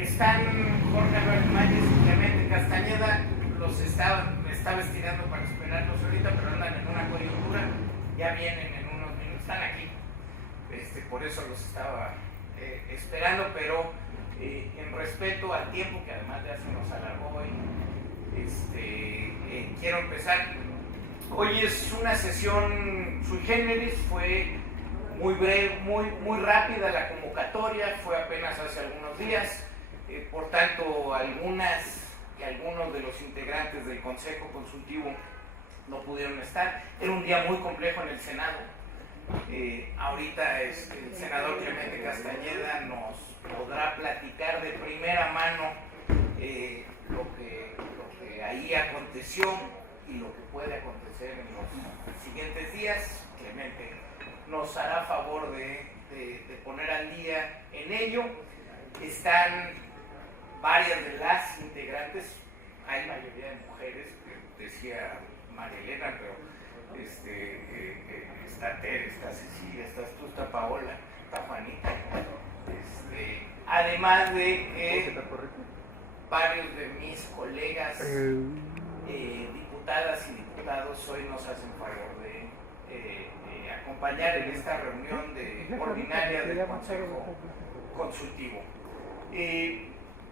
Están Jorge Álvarez Mayes y Clemente Castañeda, me estaba estirando para esperarlos ahorita, pero andan en una coyuntura, ya vienen en unos minutos, están aquí, por eso los estaba esperando, pero en respeto al tiempo, que además ya se nos alargó hoy, quiero empezar. Hoy es una sesión sui generis, fue muy breve, muy rápida la convocatoria, fue apenas hace algunos días, por tanto algunos de los integrantes del Consejo Consultivo no pudieron estar. Era un día muy complejo en el Senado. Ahorita el senador Clemente Castañeda nos podrá platicar de primera mano lo que ahí aconteció y lo que puede acontecer en los siguientes días. Clemente nos hará favor de poner al día en ello. Están varias de las integrantes, hay mayoría de mujeres, decía María Elena, pero está Tere, está Cecilia, estás tú, está Paola, está Juanita, además de varios de mis colegas diputadas y diputados hoy nos hacen favor de acompañar en esta reunión ordinaria del Consejo Consultivo.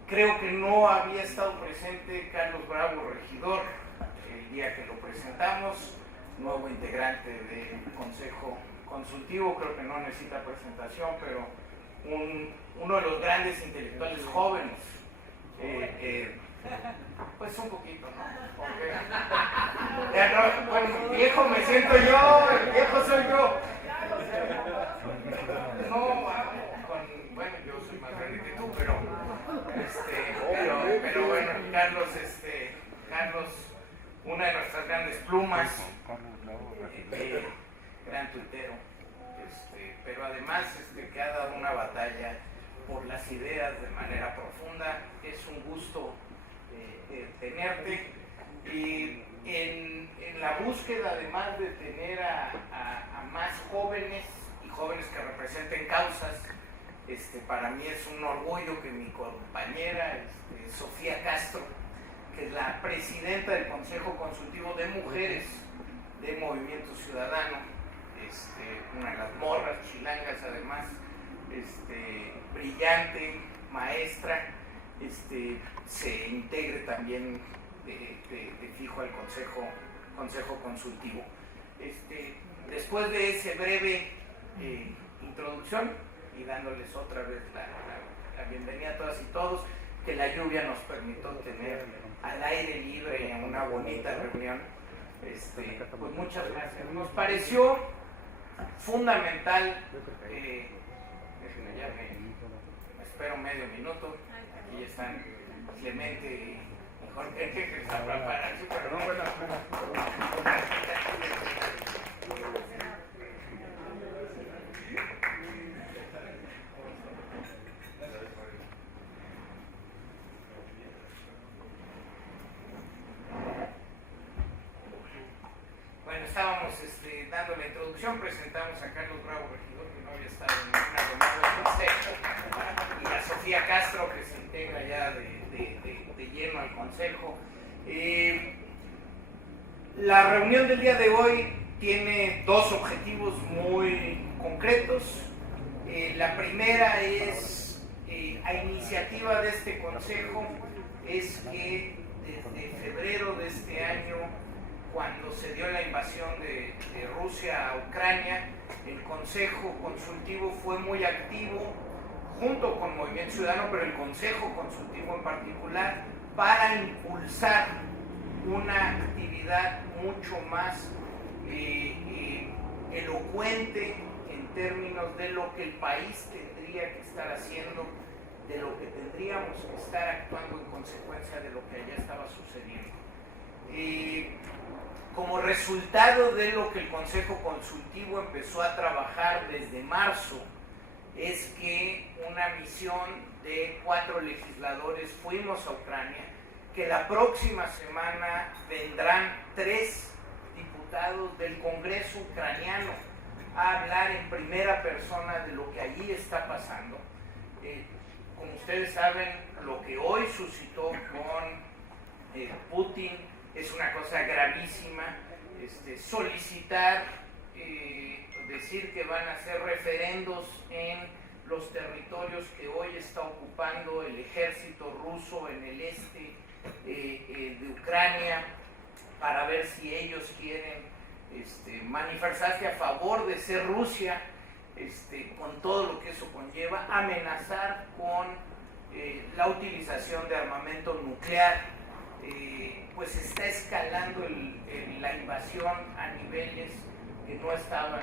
Creo que no había estado presente Carlos Bravo, regidor, el día que lo presentamos, nuevo integrante del Consejo Consultivo, creo que no necesita presentación, pero uno de los grandes intelectuales jóvenes, pues un poquito, ¿no? Porque, bueno, viejo me siento yo, el viejo soy yo. No, bueno, yo soy más grande que tú, pero bueno, Carlos, una de nuestras grandes plumas, gran tuitero, pero además que ha dado una batalla por las ideas de manera profunda. Es un gusto tenerte, y en la búsqueda, además de tener a más jóvenes y jóvenes que representen causas, para mí es un orgullo que mi compañera Sofía Castro, que es la presidenta del Consejo Consultivo de Mujeres de Movimiento Ciudadano, una de las morras chilangas además, brillante, maestra, se integre también de fijo al Consejo Consultivo. Después de esa breve introducción, y dándoles otra vez la bienvenida a todas y todos, que la lluvia nos permitió tener al aire libre en una bonita reunión, pues muchas gracias. Nos pareció fundamental, déjenme ya me espero medio minuto, aquí están Clemente y Jorge, que está para aquí, pero no, bueno. Bueno, estábamos dando la introducción, presentamos a Carlos Bravo, regidor, que no había estado en ninguna reunión del Consejo, y a Sofía Castro, que se integra ya de lleno al Consejo. La reunión del día de hoy tiene dos objetivos muy concretos. La primera es, a iniciativa de este Consejo, es que desde febrero de este año, cuando se dio la invasión de Rusia a Ucrania, el Consejo Consultivo fue muy activo, junto con Movimiento Ciudadano, pero el Consejo Consultivo en particular, para impulsar una actividad mucho más elocuente en términos de lo que el país tendría que estar haciendo, de lo que tendríamos que estar actuando en consecuencia de lo que allá estaba sucediendo. Como resultado de lo que el Consejo Consultivo empezó a trabajar desde marzo, es que una misión de 4 legisladores fuimos a Ucrania, que la próxima semana vendrán 3 diputados del Congreso ucraniano a hablar en primera persona de lo que allí está pasando. como ustedes saben, lo que hoy suscitó con Putin es una cosa gravísima. Solicitar, decir que van a hacer referendos en los territorios que hoy está ocupando el ejército ruso en el este de Ucrania, para ver si ellos quieren manifestarse a favor de ser Rusia, con todo lo que eso conlleva, amenazar con la utilización de armamento nuclear. Pues está escalando la invasión a niveles que no estaban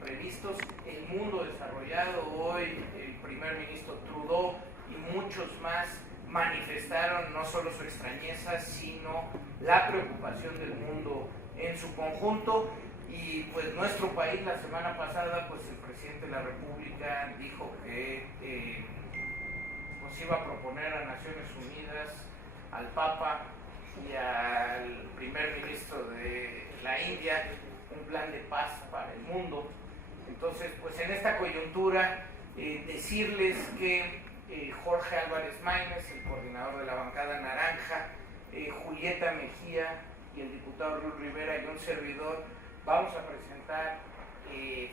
previstos. El mundo desarrollado, hoy el primer ministro Trudeau y muchos más manifestaron no solo su extrañeza, sino la preocupación del mundo en su conjunto. Y pues nuestro país, la semana pasada, pues el presidente de la República dijo que pues iba a proponer a Naciones Unidas, al Papa y al primer ministro de la India un plan de paz para el mundo. Entonces, pues en esta coyuntura, decirles que Jorge Álvarez Maínez, el coordinador de la bancada naranja, Julieta Mejía y el diputado Luis Rivera y un servidor, vamos a presentar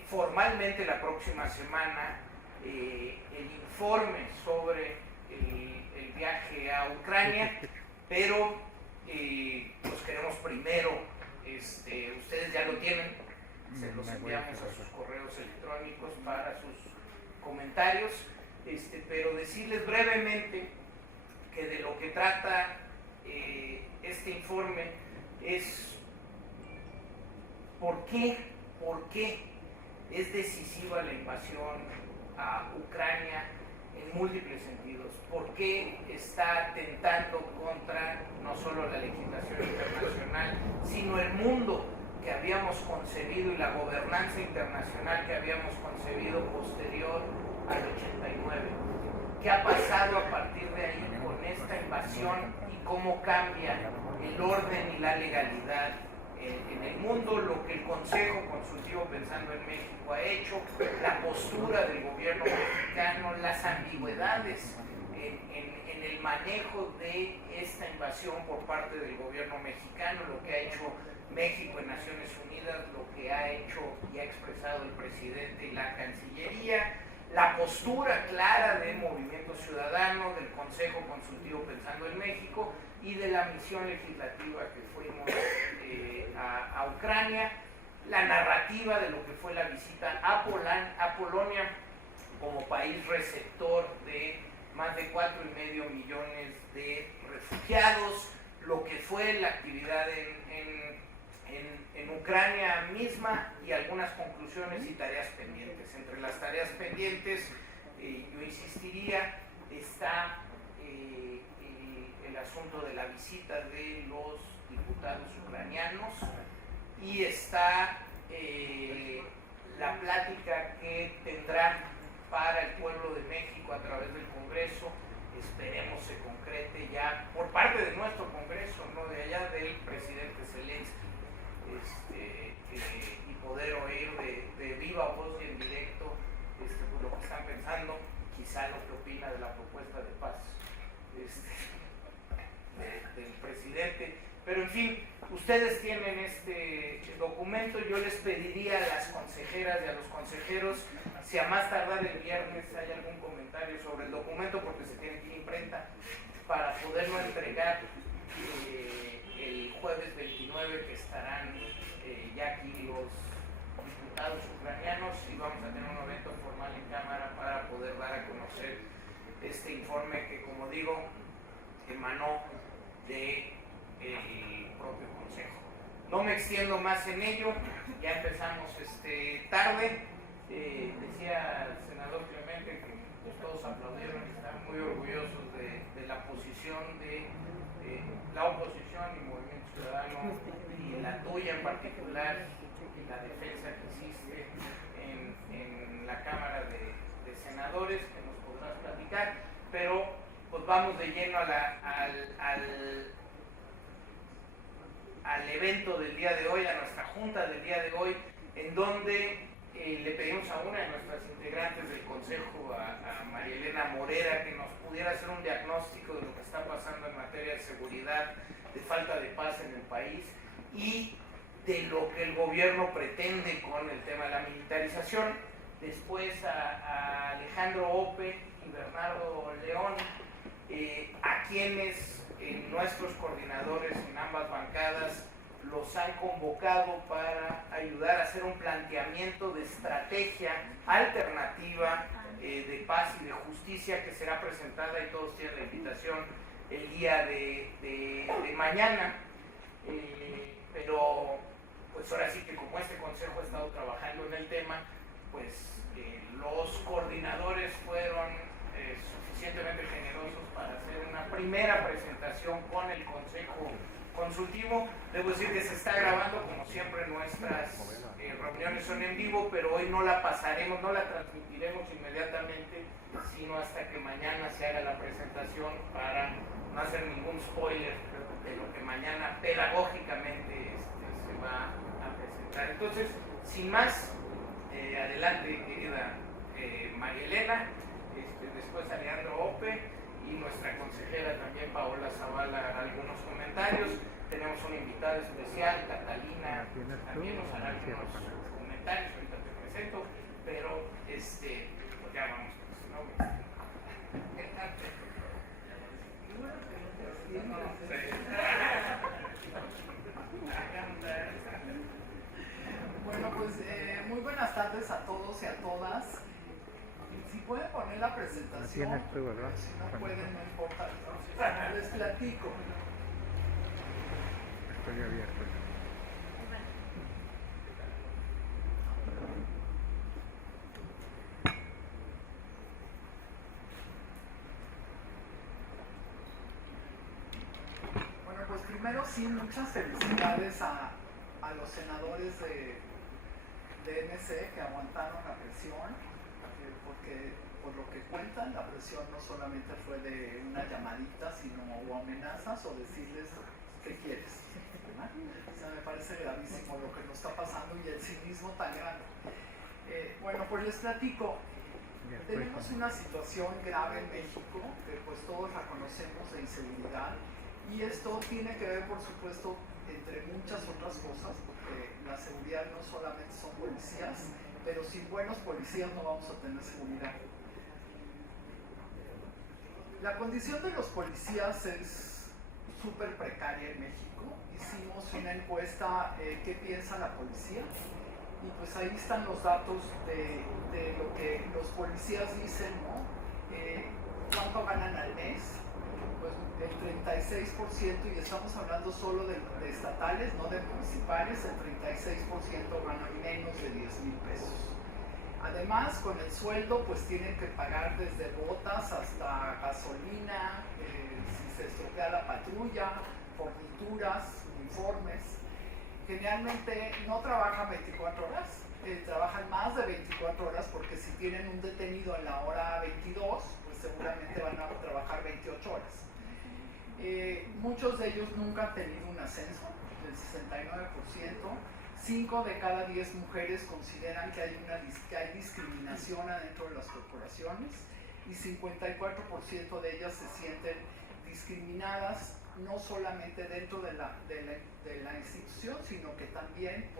formalmente la próxima semana el informe sobre el viaje a Ucrania, pero pues queremos primero, ustedes ya lo tienen, se los enviamos a sus correos electrónicos para sus comentarios, pero decirles brevemente que de lo que trata este informe es por qué es decisiva la invasión a Ucrania en múltiples sentidos, por qué está atentando contra no solo la legislación internacional, sino el mundo que habíamos concebido y la gobernanza internacional que habíamos concebido posterior al 89. ¿Qué ha pasado a partir de ahí con esta invasión y cómo cambia el orden y la legalidad en el mundo? Lo que el Consejo Consultivo Pensando en México ha hecho, la postura del gobierno mexicano, las ambigüedades en el manejo de esta invasión por parte del gobierno mexicano, lo que ha hecho México en Naciones Unidas, lo que ha hecho y ha expresado el presidente y la Cancillería, la postura clara del Movimiento Ciudadano, del Consejo Consultivo Pensando en México y de la misión legislativa que fuimos a Ucrania, la narrativa de lo que fue la visita a Polonia como país receptor de más de 4,5 millones de refugiados, lo que fue la actividad en Ucrania misma y algunas conclusiones y tareas pendientes. Entre las tareas pendientes, yo insistiría, está el asunto de la visita de los diputados ucranianos y está la plática que tendrán para el pueblo de México a través del Congreso. Esperemos se concrete ya por parte de nuestro Congreso, no de allá, del presidente Zelensky, y poder oír de viva voz y en directo pues lo que están pensando, quizá lo que opina de la propuesta de paz del presidente. Pero en fin, ustedes tienen este documento. Yo les pediría a las consejeras y a los consejeros si a más tardar el viernes hay algún comentario sobre el documento, porque se tiene que ir a imprenta, para poderlo entregar el jueves 29, que estarán ya aquí los diputados ucranianos, y vamos a tener un evento formal en Cámara para poder dar a conocer este informe que, como digo, emanó del propio Consejo. No me extiendo más en ello, ya empezamos tarde. Decía el senador Clemente que pues, todos aplaudieron y están muy orgullosos de la posición de la oposición y Movimiento Ciudadano, y la tuya en particular, y la defensa que hiciste en la Cámara de Senadores, que nos podrás platicar, pero pues vamos de lleno al evento del día de hoy, a nuestra junta del día de hoy, en donde Le pedimos a una de nuestras integrantes del Consejo, a María Elena Morera, que nos pudiera hacer un diagnóstico de lo que está pasando en materia de seguridad, de falta de paz en el país y de lo que el gobierno pretende con el tema de la militarización. Después a Alejandro Ope y Bernardo León, a quienes nuestros coordinadores en ambas bancadas los han convocado para ayudar a hacer un planteamiento de estrategia alternativa de paz y de justicia que será presentada, y todos tienen la invitación, el día de mañana. Pero pues ahora sí que como este consejo ha estado trabajando en el tema, pues los coordinadores fueron suficientemente generosos para hacer una primera presentación con el consejo consultivo. Debo decir que se está grabando, como siempre nuestras reuniones son en vivo, pero hoy no la pasaremos, no la transmitiremos inmediatamente, sino hasta que mañana se haga la presentación, para no hacer ningún spoiler de lo que mañana pedagógicamente se va a presentar. Entonces, sin más, adelante, querida María Elena, después Alejandro Ope y nuestra consejera también, Paola Zavala, algunos comentarios. Tenemos una invitada especial, Catalina, también nos hará algunos comentarios, ahorita te presento, pero pues ya vamos con su nombre. Bueno, pues muy buenas tardes a todos y a todas. Si pueden poner la presentación, tú, ¿verdad? si no pueden, no importa. Les platico. Estoy abierto. Bueno, pues primero sí, muchas felicidades a los senadores de MC que aguantaron la presión, porque por lo que cuentan, la presión no solamente fue de una llamadita, sino hubo amenazas o decirles qué quieres, ¿verdad? O sea, me parece gravísimo lo que nos está pasando y el cinismo tan grande. Bueno, pues les platico. Tenemos una situación grave en México, que pues todos la conocemos, de inseguridad, y esto tiene que ver, por supuesto, entre muchas otras cosas, porque la seguridad no solamente son policías, pero sin buenos policías no vamos a tener seguridad. La condición de los policías es súper precaria en México. Hicimos una encuesta, ¿qué piensa la policía? Y pues ahí están los datos de lo que los policías dicen, ¿no? ¿Cuánto ganan al mes? Pues el 36%, y estamos hablando solo de estatales, no de municipales, el 36% ganan menos de 10,000 pesos. Además, con el sueldo, pues tienen que pagar desde botas hasta gasolina, si se estropea la patrulla, fornituras, uniformes. Generalmente no trabajan 24 horas, trabajan más de 24 horas, porque si tienen un detenido en la hora 22, pues seguramente van a trabajar 28 horas. Muchos de ellos nunca han tenido un ascenso, del 69%. 5 de cada 10 mujeres consideran que hay discriminación adentro de las corporaciones, y 54% de ellas se sienten discriminadas, no solamente dentro de la institución, sino que también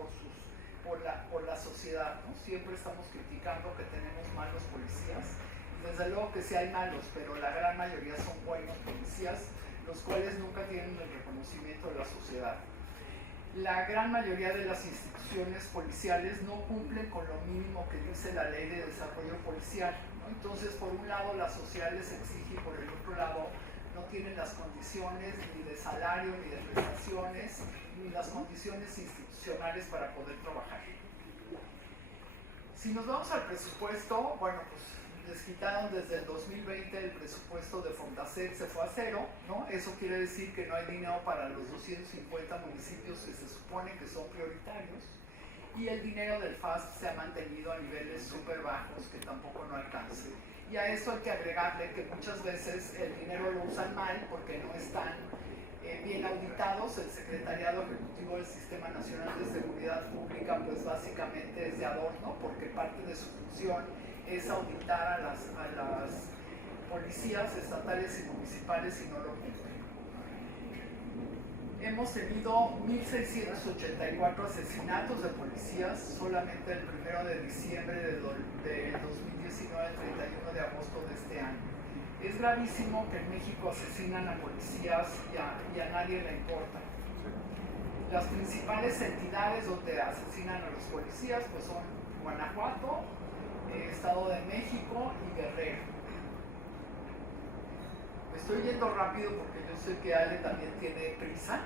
por la sociedad, ¿no? Siempre estamos criticando que tenemos malos policías. Desde luego que sí hay malos, pero la gran mayoría son buenos policías, los cuales nunca tienen el reconocimiento de la sociedad. La gran mayoría de las instituciones policiales no cumplen con lo mínimo que dice la Ley de Desarrollo Policial, ¿no? Entonces, por un lado, la sociedad les exige, y por el otro lado, no tienen las condiciones ni de salario, ni de prestaciones, ni las condiciones institucionales para poder trabajar. Si nos vamos al presupuesto, bueno, pues les quitaron desde el 2020 el presupuesto de Fondaset, se fue a cero, ¿no? Eso quiere decir que no hay dinero para los 250 municipios que se supone que son prioritarios, y el dinero del FAST se ha mantenido a niveles súper bajos que tampoco no alcanza. Y a eso hay que agregarle que muchas veces el dinero lo usan mal porque no están bien auditados. El Secretariado Ejecutivo del Sistema Nacional de Seguridad Pública pues básicamente es de adorno, porque parte de su función es auditar a las policías estatales y municipales y no lo cumplen. Hemos tenido 1.684 asesinatos de policías solamente el 1 de diciembre del 2019 al 31 de agosto de este año. Es gravísimo que en México asesinan a policías y a nadie le importa. Las principales entidades donde asesinan a los policías pues son Guanajuato, Estado de México y Guerrero. Estoy yendo rápido porque yo sé que Ale también tiene prisa.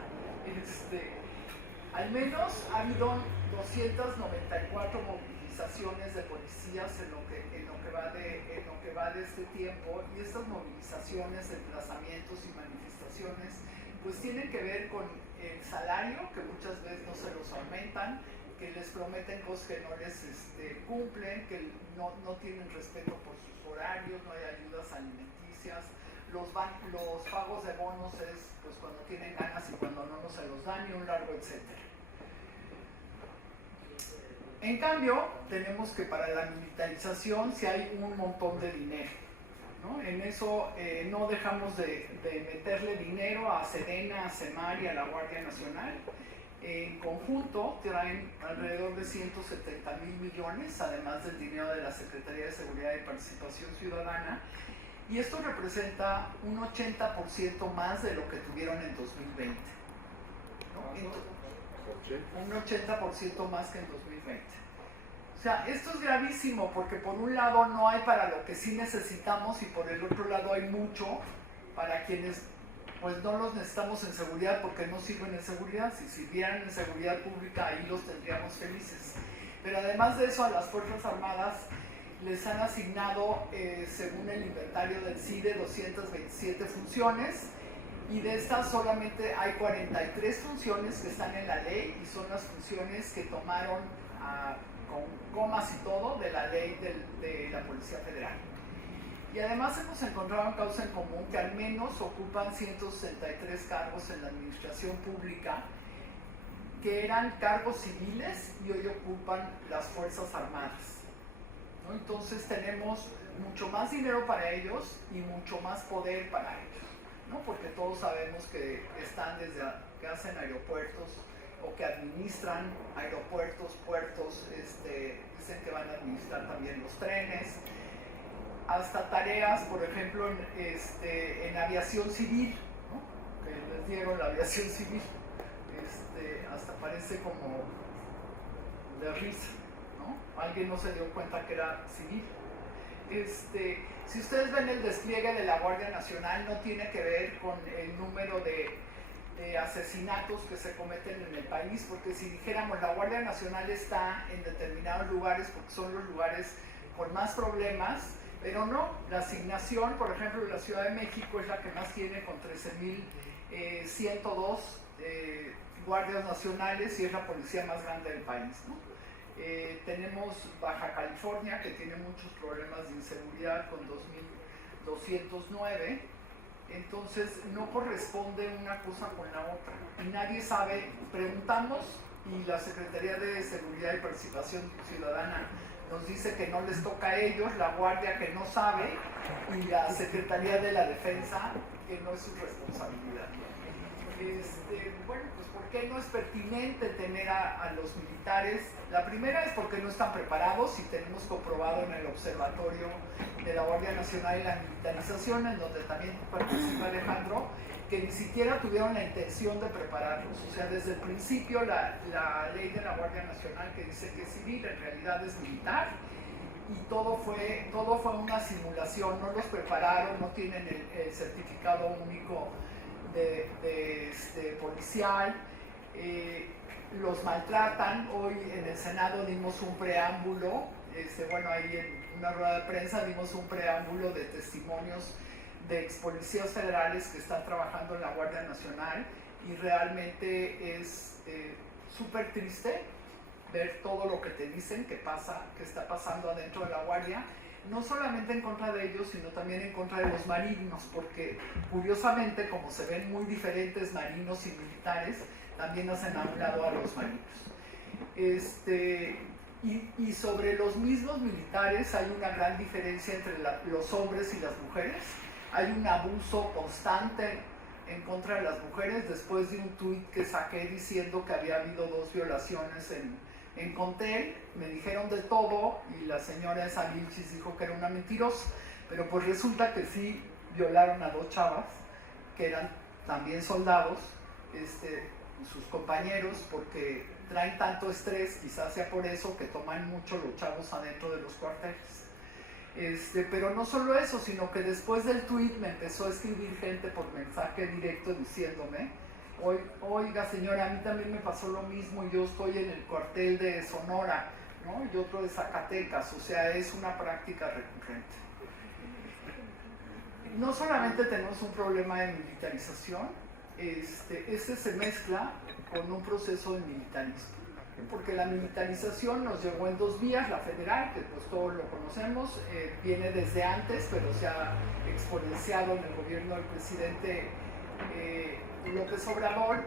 Al menos ha habido 294 movilizaciones de policías en lo que va de este tiempo, y estas movilizaciones, desplazamientos y manifestaciones pues tienen que ver con el salario, que muchas veces no se los aumentan, que les prometen cosas que no les cumplen, que no tienen respeto por sus horarios, no hay ayudas alimenticias. Los pagos de bonos es pues cuando tienen ganas y cuando no se los dan, y un largo etcétera. En cambio, tenemos que para la militarización sí hay un montón de dinero, ¿no? En eso no dejamos de meterle dinero a Sedena, a Semar y a la Guardia Nacional. En conjunto traen alrededor de 170,000 millones, además del dinero de la Secretaría de Seguridad y Participación Ciudadana. Y esto representa un 80% más de lo que tuvieron en 2020. ¿No? Un 80% más que en 2020. O sea, esto es gravísimo porque por un lado no hay para lo que sí necesitamos, y por el otro lado hay mucho para quienes pues no los necesitamos en seguridad porque no sirven en seguridad. Si sirvieran en seguridad pública, ahí los tendríamos felices. Pero además de eso, a las Fuerzas Armadas les han asignado, según el inventario del CIDE, 227 funciones, y de estas solamente hay 43 funciones que están en la ley, y son las funciones que tomaron con comas y todo de la ley de la Policía Federal. Y además hemos encontrado en causa en común que al menos ocupan 163 cargos en la administración pública, que eran cargos civiles y hoy ocupan las Fuerzas Armadas. ¿No? Entonces tenemos mucho más dinero para ellos y mucho más poder para ellos, ¿no? Porque todos sabemos que están desde que hacen aeropuertos o que administran aeropuertos, puertos, dicen que van a administrar también los trenes, hasta tareas, por ejemplo, en aviación civil, ¿no? Que les dieron la aviación civil, hasta parece como de risa. ¿No? Alguien no se dio cuenta que era civil. Si ustedes ven el despliegue de la Guardia Nacional, no tiene que ver con el número de asesinatos que se cometen en el país, porque si dijéramos la Guardia Nacional está en determinados lugares porque son los lugares con más problemas, pero no, la asignación, por ejemplo, de la Ciudad de México es la que más tiene, con 13,102 guardias nacionales, y es la policía más grande del país, ¿no? Tenemos Baja California, que tiene muchos problemas de inseguridad, con 2,209. Entonces no corresponde una cosa con la otra y nadie sabe. Preguntamos y la Secretaría de Seguridad y Participación Ciudadana nos dice que no les toca a ellos, la Guardia que no sabe, y la Secretaría de la Defensa que no es su responsabilidad. Bueno, pues ¿por qué no es pertinente tener a los militares? La primera es porque no están preparados, y tenemos comprobado en el Observatorio de la Guardia Nacional y la Militarización, en donde también participa Alejandro, que ni siquiera tuvieron la intención de prepararlos. O sea, desde el principio la ley de la Guardia Nacional, que dice que es civil, en realidad es militar, y todo fue una simulación. No los prepararon, no tienen el certificado único de policial, los maltratan. Hoy en el Senado dimos un preámbulo, ahí en una rueda de prensa dimos un preámbulo de testimonios de ex policías federales que están trabajando en la Guardia Nacional, y realmente es súper triste ver todo lo que te dicen que está pasando adentro de la Guardia. no solamente en contra de ellos, sino también en contra de los marinos, porque curiosamente, como se ven muy diferentes marinos y militares, también hacen a un lado a los marinos. Y sobre los mismos militares hay una gran diferencia entre los hombres y las mujeres. Hay un abuso constante en contra de las mujeres, después de un tuit que saqué diciendo que había habido 2 violaciones en Contel. Me dijeron de todo y la señora esa Vilchis dijo que era una mentirosa, pero pues resulta que sí violaron a 2 chavas que eran también soldados, sus compañeros, porque traen tanto estrés, quizás sea por eso que toman mucho los chavos adentro de los cuarteles. Pero no solo eso, sino que después del tweet me empezó a escribir gente por mensaje directo diciéndome: oiga señora, a mí también me pasó lo mismo y yo estoy en el cuartel de Sonora, ¿no? Y otro de Zacatecas. O sea, es una práctica recurrente. No solamente tenemos un problema de militarización, se mezcla con un proceso de militarismo, porque la militarización nos llegó en 2 vías. La federal, que pues todos lo conocemos, viene desde antes, pero se ha exponenciado en el gobierno del presidente López Obrador,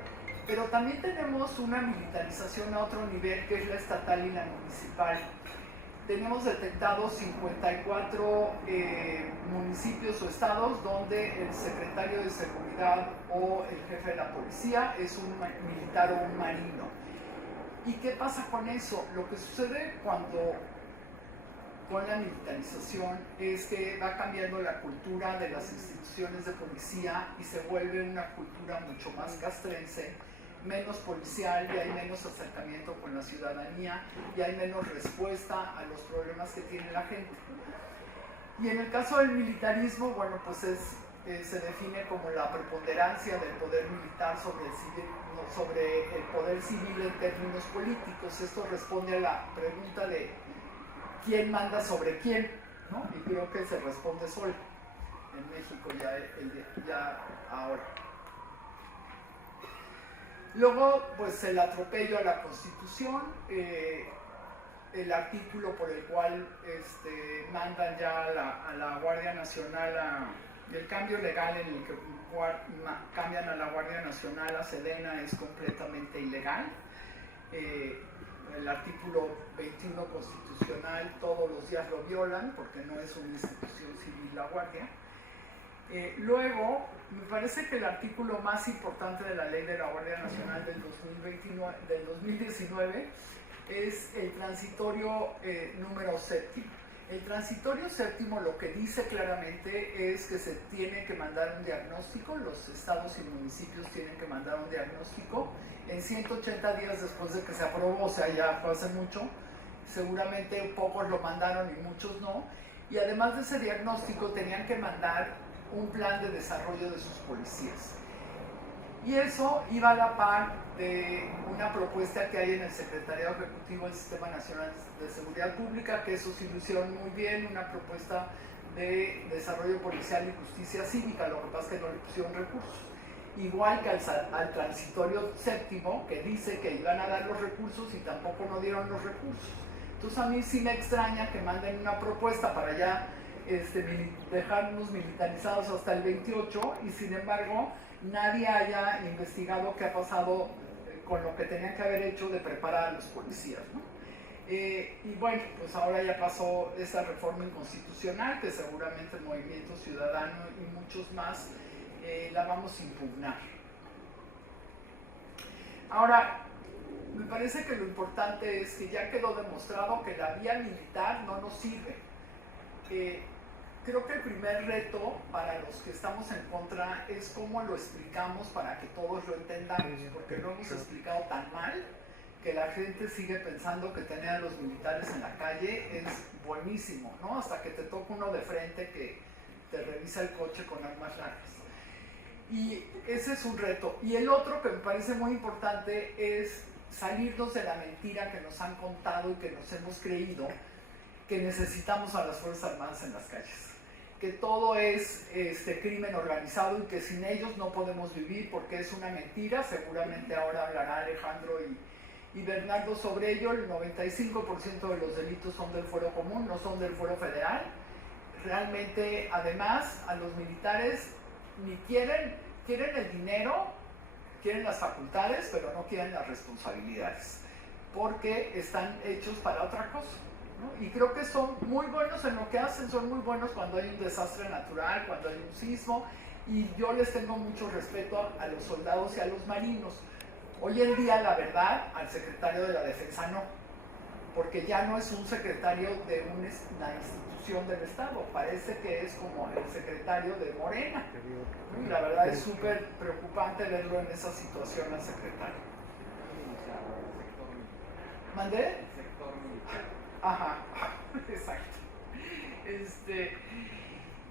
pero también tenemos una militarización a otro nivel, que es la estatal y la municipal. Tenemos detectados 54 municipios o estados donde el secretario de seguridad o el jefe de la policía es un militar o un marino. ¿Y qué pasa con eso? Lo que sucede con la militarización es que va cambiando la cultura de las instituciones de policía y se vuelve una cultura mucho más castrense, menos policial, y hay menos acercamiento con la ciudadanía y hay menos respuesta a los problemas que tiene la gente. Y en el caso del militarismo, bueno, pues se define como la preponderancia del poder militar sobre el poder civil en términos políticos. Esto responde a la pregunta de quién manda sobre quién, ¿no? Y creo que se responde solo en México ya ahora. Luego, pues el atropello a la Constitución, el artículo por el cual mandan ya a la Guardia Nacional, el cambio legal en el que cambian a la Guardia Nacional a Sedena es completamente ilegal. El artículo 21 constitucional todos los días lo violan porque no es una institución civil la Guardia. Luego, me parece que el artículo más importante de la ley de la Guardia Nacional del 2019 es el transitorio número 7. El transitorio 7 lo que dice claramente es que se tiene que mandar un diagnóstico, los estados y municipios tienen que mandar un diagnóstico en 180 días después de que se aprobó, o sea, ya fue hace mucho. Seguramente pocos lo mandaron y muchos no. Y además de ese diagnóstico tenían que mandar un plan de desarrollo de sus policías. Y eso iba a la par de una propuesta que hay en el Secretariado Ejecutivo del Sistema Nacional de Seguridad Pública, que eso sí lo hicieron muy bien, una propuesta de desarrollo policial y justicia cívica. Lo que pasa es que no le pusieron recursos. Igual que al transitorio 7, que dice que iban a dar los recursos y tampoco no dieron los recursos. Entonces a mí sí me extraña que manden una propuesta para ya dejarnos militarizados hasta el 28 y sin embargo nadie haya investigado qué ha pasado con lo que tenían que haber hecho de preparar a los policías, ¿no? Y bueno, pues ahora ya pasó esta reforma inconstitucional que seguramente el Movimiento Ciudadano y muchos más la vamos a impugnar. Ahora, me parece que lo importante es que ya quedó demostrado que la vía militar no nos sirve. Creo que el primer reto para los que estamos en contra es cómo lo explicamos para que todos lo entendamos, porque lo hemos explicado tan mal que la gente sigue pensando que tener a los militares en la calle es buenísimo, ¿no? Hasta que te toca uno de frente que te revisa el coche con armas largas. Y ese es un reto. Y el otro que me parece muy importante es salirnos de la mentira que nos han contado y que nos hemos creído, que necesitamos a las Fuerzas Armadas en las calles, que todo es crimen organizado y que sin ellos no podemos vivir, porque es una mentira. Seguramente ahora hablará Alejandro y Bernardo sobre ello. El 95% de los delitos son del fuero común, no son del fuero federal. realmente, además, a los militares ni quieren el dinero, quieren las facultades, pero no quieren las responsabilidades, porque están hechos para otra cosa, ¿no? Y creo que son muy buenos en lo que hacen, son muy buenos cuando hay un desastre natural, cuando hay un sismo, y yo les tengo mucho respeto a los soldados y a los marinos. Hoy en día, la verdad, al secretario de la Defensa no, porque ya no es un secretario de una institución del Estado, parece que es como el secretario de Morena. Y la verdad es súper preocupante verlo en esa situación al secretario. ¿Mandé? El sector militar. Ajá, exacto.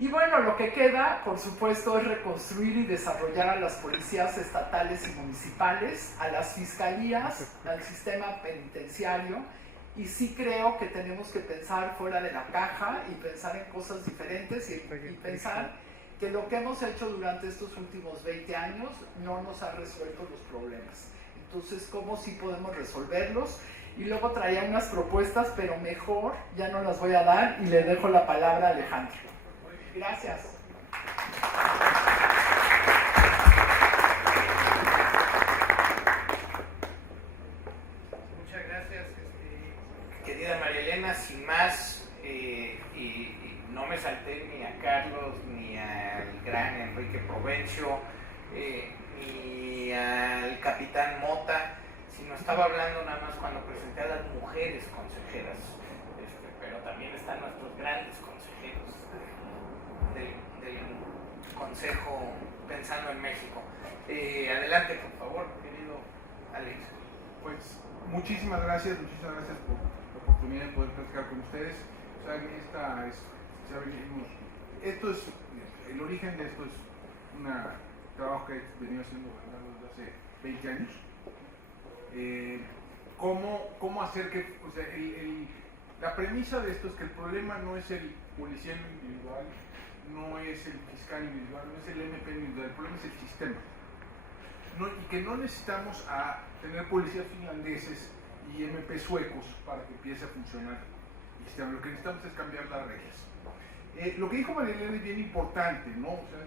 Y bueno, lo que queda, por supuesto, es reconstruir y desarrollar a las policías estatales y municipales, a las fiscalías, al sistema penitenciario, y sí creo que tenemos que pensar fuera de la caja y pensar en cosas diferentes y pensar que lo que hemos hecho durante estos últimos 20 años no nos ha resuelto los problemas. Entonces, ¿cómo sí podemos resolverlos? Y luego traía unas propuestas, pero mejor ya no las voy a dar y le dejo la palabra a Alejandro. Gracias. Muchas gracias, querida María Elena. Sin más, y no me salté ni a Carlos, ni al gran Enrique Provencio, ni al capitán Mota, sino estaba hablando nada más cuando presenté a las mujeres consejeras, pero también están nuestros grandes consejeros del Consejo Pensando en México. Adelante, por favor, querido Alex. Pues muchísimas gracias por la oportunidad de poder platicar con ustedes. O sea, el origen de esto es un trabajo que he venido haciendo desde hace 20 años. ¿Cómo hacer que, o sea, la premisa de esto es que el problema no es el policía individual, no es el fiscal individual, no es el MP individual, el problema es el sistema. Y que no necesitamos tener policías finlandeses y MP suecos para que empiece a funcionar el sistema. Lo que necesitamos es cambiar las reglas. Lo que dijo María Elena es bien importante, ¿no? O sea,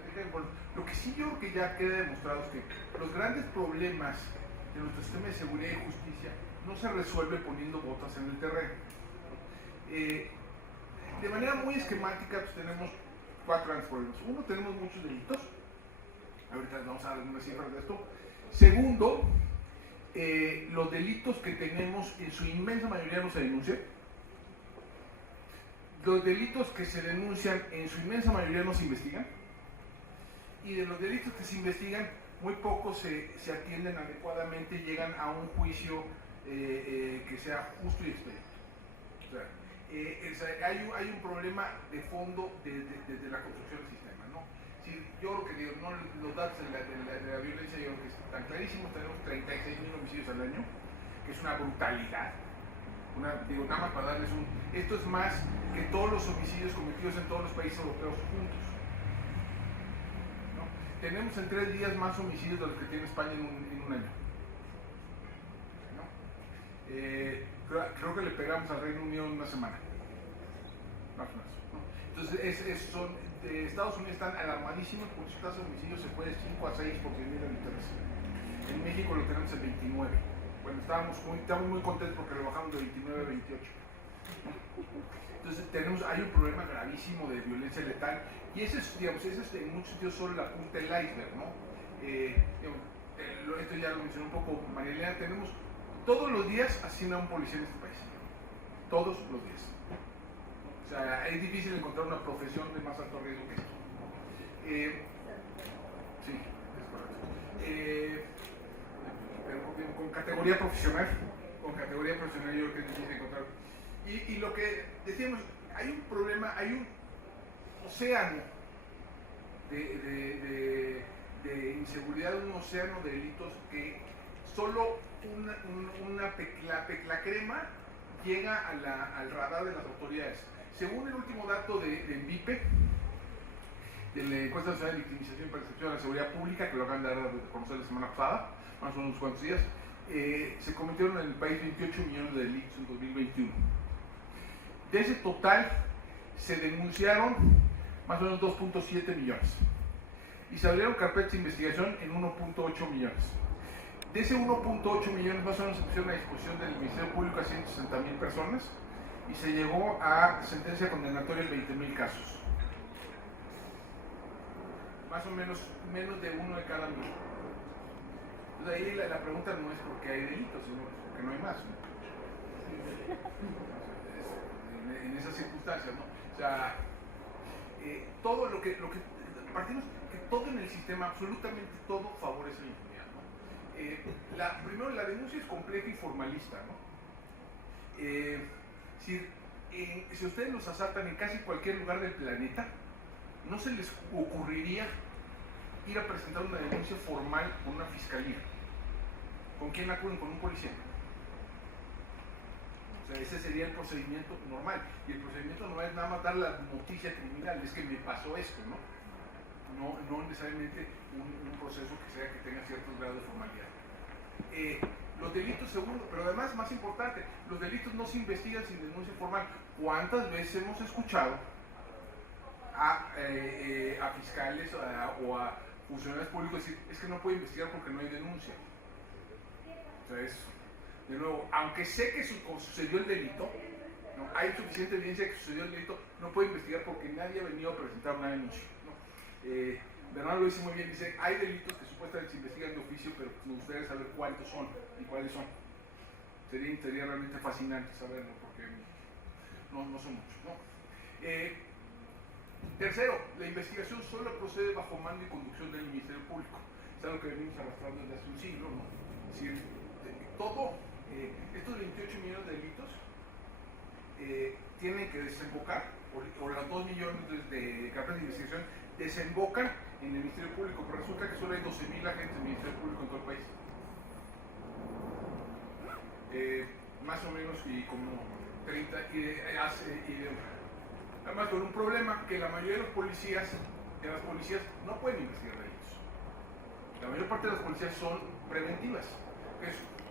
lo que sí yo creo que ya queda demostrado es que los grandes problemas de nuestro sistema de seguridad y justicia no se resuelve poniendo botas en el terreno. De manera muy esquemática, pues tenemos 4 grandes problemas. Uno, tenemos muchos delitos. Ahorita vamos a dar algunas cifras de esto. Segundo, los delitos que tenemos en su inmensa mayoría no se denuncian. Los delitos que se denuncian en su inmensa mayoría no se investigan. Y de los delitos que se investigan, muy pocos se atienden adecuadamente, llegan a un juicio que sea justo y expedito. O sea, hay un problema de fondo desde la construcción del sistema, ¿no? Si, yo creo que digo, no, los datos de la violencia yo creo que están clarísimos. Tenemos 36,000 homicidios al año, que es una brutalidad. Nada más para darles esto es más que todos los homicidios cometidos en todos los países europeos juntos. Tenemos en 3 días más homicidios de los que tiene España en un año. ¿No? Creo que le pegamos al Reino Unido en una semana. Más o menos. ¿No? Entonces, Estados Unidos están alarmadísimos porque su tasa de homicidios se fue de 5 a 6 por 100,000 habitantes. En México lo tenemos en 29. Bueno, estamos muy contentos porque lo bajamos de 29 a 28. Entonces hay un problema gravísimo de violencia letal y ese es en muchos sentidos solo la punta del iceberg, ¿no? Esto ya lo mencionó un poco María Elena. Tenemos todos los días asesina a un policía en este país, todos los días. O sea, es difícil encontrar una profesión de más alto riesgo que esto. Sí, es correcto. Pero con categoría profesional yo creo que es difícil encontrar. Y lo que decíamos, hay un problema, hay un océano de inseguridad, un océano de delitos que solo la crema llega al radar de las autoridades. Según el último dato de ENVIPE, de la Encuesta Nacional de Victimización y Percepción de la Seguridad Pública, que lo acaban de dar a conocer la semana pasada, más o menos unos cuantos días, se cometieron en el país 28 millones de delitos en 2021. De ese total, se denunciaron más o menos 2.7 millones y se abrieron carpetas de investigación en 1.8 millones. De ese 1.8 millones más o menos se pusieron a disposición del Ministerio Público a 160,000 personas y se llegó a sentencia condenatoria en 20,000 casos. Más o menos de uno de cada 1,000. Entonces ahí la pregunta no es porque hay delitos, sino porque no hay más, ¿no? En esas circunstancias, ¿no? O sea, todo lo que partimos que todo en el sistema, absolutamente todo favorece la impunidad, ¿no? Primero, la denuncia es compleja y formalista, ¿no? Si ustedes los asaltan en casi cualquier lugar del planeta, no se les ocurriría ir a presentar una denuncia formal con una fiscalía. ¿Con quién acuden? Con un policía. O sea, ese sería el procedimiento normal. Y el procedimiento no es nada más dar la noticia criminal, es que me pasó esto, ¿no? No necesariamente un proceso que tenga ciertos grados de formalidad. Los delitos, segundo, pero además, más importante, los delitos no se investigan sin denuncia formal. ¿Cuántas veces hemos escuchado a fiscales o a funcionarios públicos decir, es que no puedo investigar porque no hay denuncia? O sea, de nuevo, aunque sé que sucedió el delito, ¿no? Hay suficiente evidencia que sucedió el delito, no puedo investigar porque nadie ha venido a presentar una denuncia, ¿no? Bernardo lo dice muy bien, dice, hay delitos que supuestamente se investigan de oficio, pero me gustaría saber cuántos son y cuáles son. Sería realmente fascinante saberlo, porque no son muchos, ¿no? Tercero, la investigación solo procede bajo mando y conducción del Ministerio Público. Es algo que venimos arrastrando desde hace un siglo, ¿no? Es decir, estos 28 millones de delitos tienen que desembocar, o los 2 millones de carpetas de investigación desembocan en el Ministerio Público, pero resulta que solo hay 12,000 agentes del Ministerio Público en todo el país. Más o menos, y como 30, además con un problema que la mayoría de las policías no pueden investigar delitos. La mayor parte de las policías son preventivas.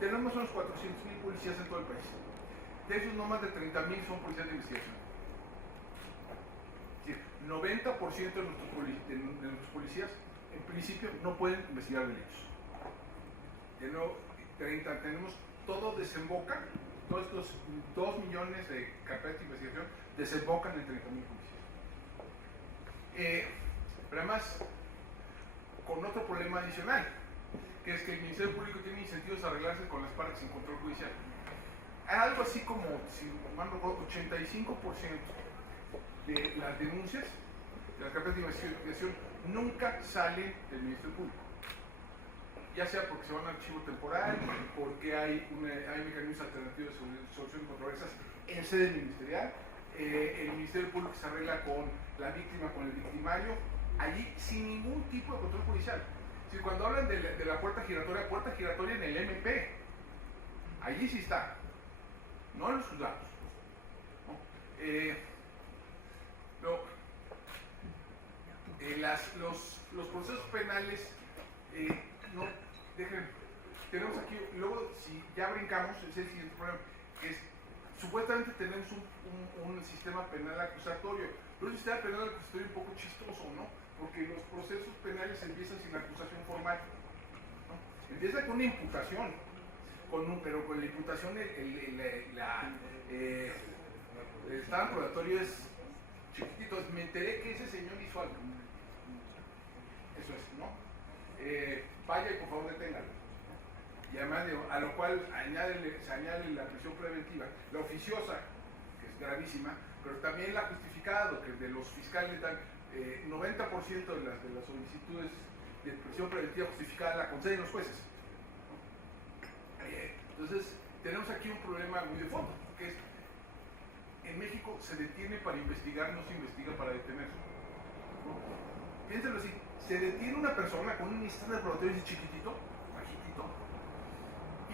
Tenemos unos 400,000 policías en todo el país. De esos, no más de 30,000 son policías de investigación. Es decir, 90% de nuestros policías, en principio, no pueden investigar delitos. De nuevo, tenemos, todo desemboca, todos estos 2 millones de carpetas de investigación desembocan en 30,000 policías. Pero además, con otro problema adicional, que es que el Ministerio Público tiene incentivos a arreglarse con las partes en control judicial. Algo así como, si mal no recuerdo, 85% de las denuncias, de las carpetas de investigación, nunca salen del Ministerio Público. Ya sea porque se van al archivo temporal, porque hay mecanismos alternativos de solución de controversias en sede ministerial, el Ministerio Público se arregla con la víctima, con el victimario, allí sin ningún tipo de control judicial. Si cuando hablan de la puerta giratoria en el MP, allí sí está, no en los juzgados, ¿no? Los procesos penales, tenemos aquí, luego si ya brincamos, ese es el siguiente problema, que es, supuestamente tenemos un sistema penal acusatorio, pero un sistema penal acusatorio un poco chistoso, ¿no? Porque los procesos penales empiezan sin acusación formal, ¿no? Empieza con una imputación, pero con la imputación el estado probatorio es chiquitito. Me enteré que ese señor hizo algo. Eso es, ¿no? Vaya y por favor deténgalo. Y además, a lo cual se añade la prisión preventiva, la oficiosa, que es gravísima, pero también la justificada, que de los fiscales dan 90% de las solicitudes de prisión preventiva justificada la conceden los jueces. Entonces, tenemos aquí un problema muy de fondo, que es, en México se detiene para investigar, no se investiga para detener, ¿no? Piénselo así, se detiene una persona con un instante probatorio chiquitito, bajitito,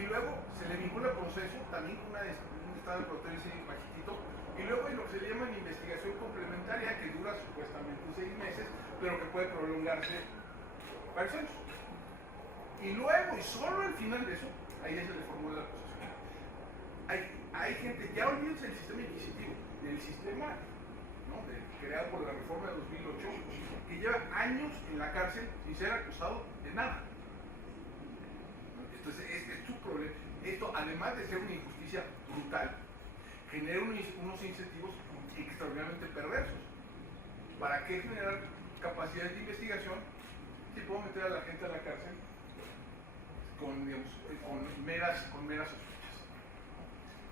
y luego se le vincula al proceso también con un estado probatorio bajitito, y luego hay lo que se le llama investigación complementaria, que dura supuestamente 6 meses, pero que puede prolongarse varios años. Y luego, y solo al final de eso, ahí ya se le formula la acusación. Hay gente, ya olvídense del sistema inquisitivo, del sistema ¿no? Creado por la reforma de 2008, que lleva años en la cárcel sin ser acusado de nada. Entonces, es su problema. Esto, además de ser una injusticia brutal, genera unos incentivos extraordinariamente perversos. ¿Para qué generar capacidades de investigación si puedo meter a la gente a la cárcel con, digamos, con meras sospechas?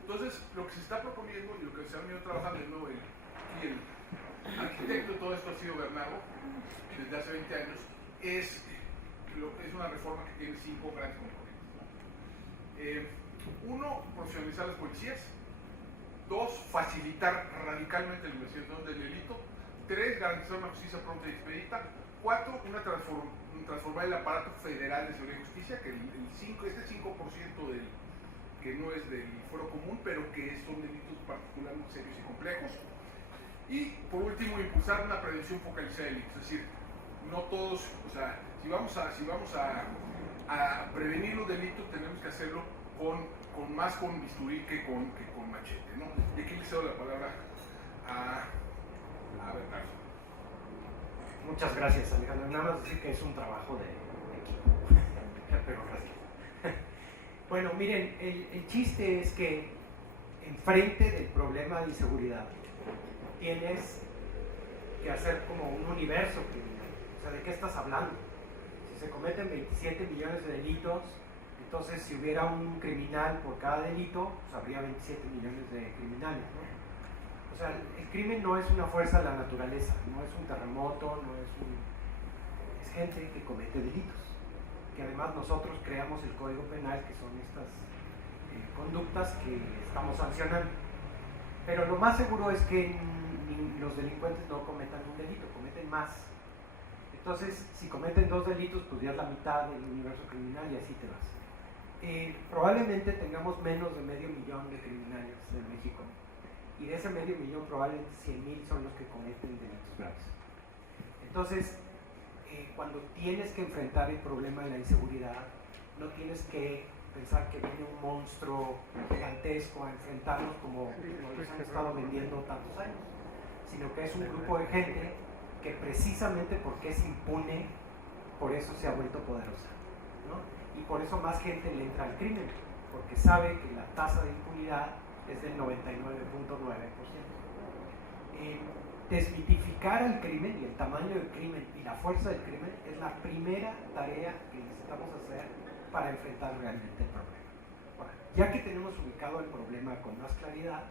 Entonces, lo que se está proponiendo y lo que se ha venido trabajando de nuevo, y el arquitecto de todo esto ha sido Bernardo, desde hace 20 años, es una reforma que tiene 5 grandes componentes. Uno, profesionalizar a las policías. 2, facilitar radicalmente la investigación del delito. 3, garantizar una justicia pronta y expedita. 4, transformar el aparato federal de seguridad y justicia, que este 5% que no es del fuero común, pero que son delitos particularmente serios y complejos. Y por último, impulsar una prevención focalizada de delitos, es decir, no todos, o sea, si vamos a prevenir los delitos, tenemos que hacerlo más con bisturí que con machete, ¿no? Y aquí le cedo la palabra a Bernardo. Muchas gracias, Alejandro. Nada más decir que es un trabajo de equipo, pero gracias. Bueno, miren, el chiste es que enfrente del problema de inseguridad tienes que hacer como un universo criminal. O sea, ¿de qué estás hablando? Si se cometen 27 millones de delitos, entonces si hubiera un criminal por cada delito, pues habría 27 millones de criminales, ¿no? O sea, el crimen no es una fuerza de la naturaleza, no es un terremoto, es gente que comete delitos, que además nosotros creamos el Código Penal, que son estas conductas que estamos sancionando. Pero lo más seguro es que los delincuentes no cometan un delito, cometen más. Entonces, si cometen 2 delitos, pues ya es la mitad del universo criminal y así te vas. Probablemente tengamos menos de medio millón de criminales en México, y de ese medio millón probablemente 100,000 son los que cometen delitos graves. Entonces, cuando tienes que enfrentar el problema de la inseguridad, no tienes que pensar que viene un monstruo gigantesco a enfrentarnos como nos han estado vendiendo tantos años, sino que es un grupo de gente que precisamente porque es impune, por eso se ha vuelto poderosa, ¿no? Y por eso más gente le entra al crimen, porque sabe que la tasa de impunidad es del 99.9%. Desmitificar el crimen y el tamaño del crimen y la fuerza del crimen es la primera tarea que necesitamos hacer para enfrentar realmente el problema. Bueno, ya que tenemos ubicado el problema con más claridad,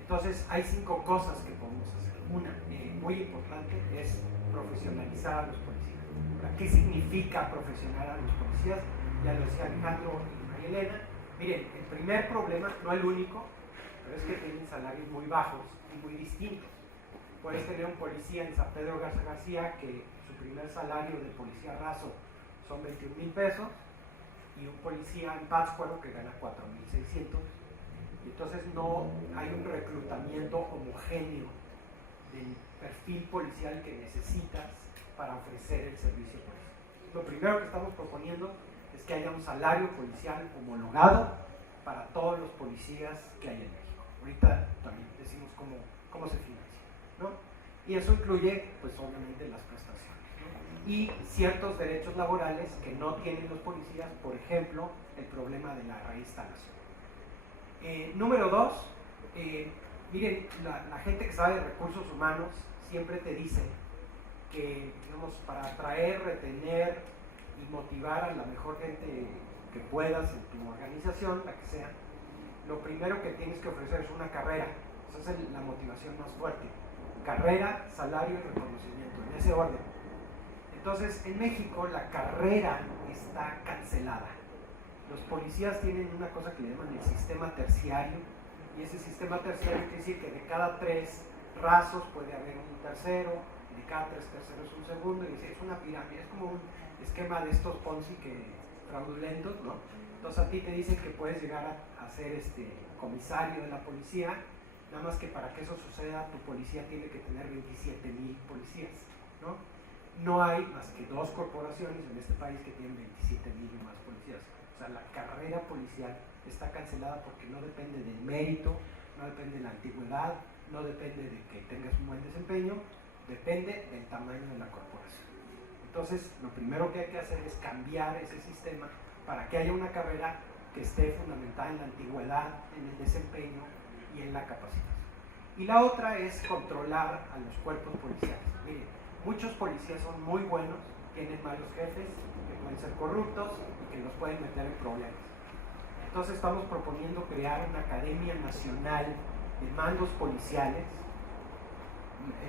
entonces hay 5 cosas que podemos hacer. Una, muy importante, es profesionalizar a los policías. ¿Qué significa profesionalizar a los policías? Ya lo decía Alejandro y María Elena. Miren, el primer problema, no el único, pero es que tienen salarios muy bajos y muy distintos. Puedes tener un policía en San Pedro Garza García que su primer salario de policía raso son 21,000 pesos, y un policía en Pátzcuaro que gana 4,600. Y entonces no hay un reclutamiento homogéneo del perfil policial que necesitas para ofrecer el servicio policial. Lo primero que estamos proponiendo es que haya un salario policial homologado para todos los policías que hay en México. Ahorita también decimos cómo se financia, ¿no? Y eso incluye, pues obviamente, las prestaciones, ¿no? Y ciertos derechos laborales que no tienen los policías, por ejemplo, el problema de la reinstalación. Número 2, miren, la gente que sabe de recursos humanos siempre te dice que, digamos, para atraer, retener y motivar a la mejor gente que puedas en tu organización, la que sea, lo primero que tienes que ofrecer es una carrera. Esa es la motivación más fuerte. Carrera, salario y reconocimiento, en ese orden. Entonces, en México la carrera está cancelada. Los policías tienen una cosa que le llaman el sistema terciario, y ese sistema terciario quiere decir que de cada 3 rasos puede haber un tercero, y de cada 3 terceros un segundo, y es una pirámide, es como un esquema de estos Ponzi fraudulentos, ¿no? Entonces a ti te dicen que puedes llegar a ser comisario de la policía, nada más que para que eso suceda tu policía tiene que tener 27,000 policías, ¿no? No hay más que 2 corporaciones en este país que tienen 27,000 o más policías. O sea, la carrera policial está cancelada porque no depende del mérito, no depende de la antigüedad, no depende de que tengas un buen desempeño, depende del tamaño de la corporación. Entonces, lo primero que hay que hacer es cambiar ese sistema para que haya una carrera que esté fundamentada en la antigüedad, en el desempeño y en la capacitación. Y la otra es controlar a los cuerpos policiales. Miren, muchos policías son muy buenos, tienen malos jefes, que pueden ser corruptos y que los pueden meter en problemas. Entonces estamos proponiendo crear una Academia Nacional de Mandos Policiales.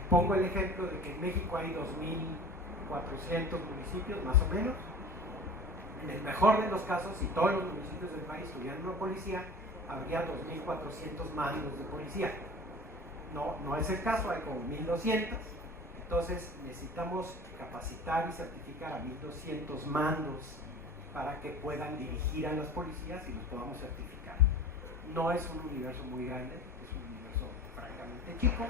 Pongo el ejemplo de que en México hay 2.400 municipios, más o menos. En el mejor de los casos, si todos los municipios del país tuvieran una policía, habría 2.400 mandos de policía. No es el caso, hay como 1.200. Entonces necesitamos capacitar y certificar a 1.200 mandos para que puedan dirigir a las policías y los podamos certificar. No es un universo muy grande, es un universo francamente chico.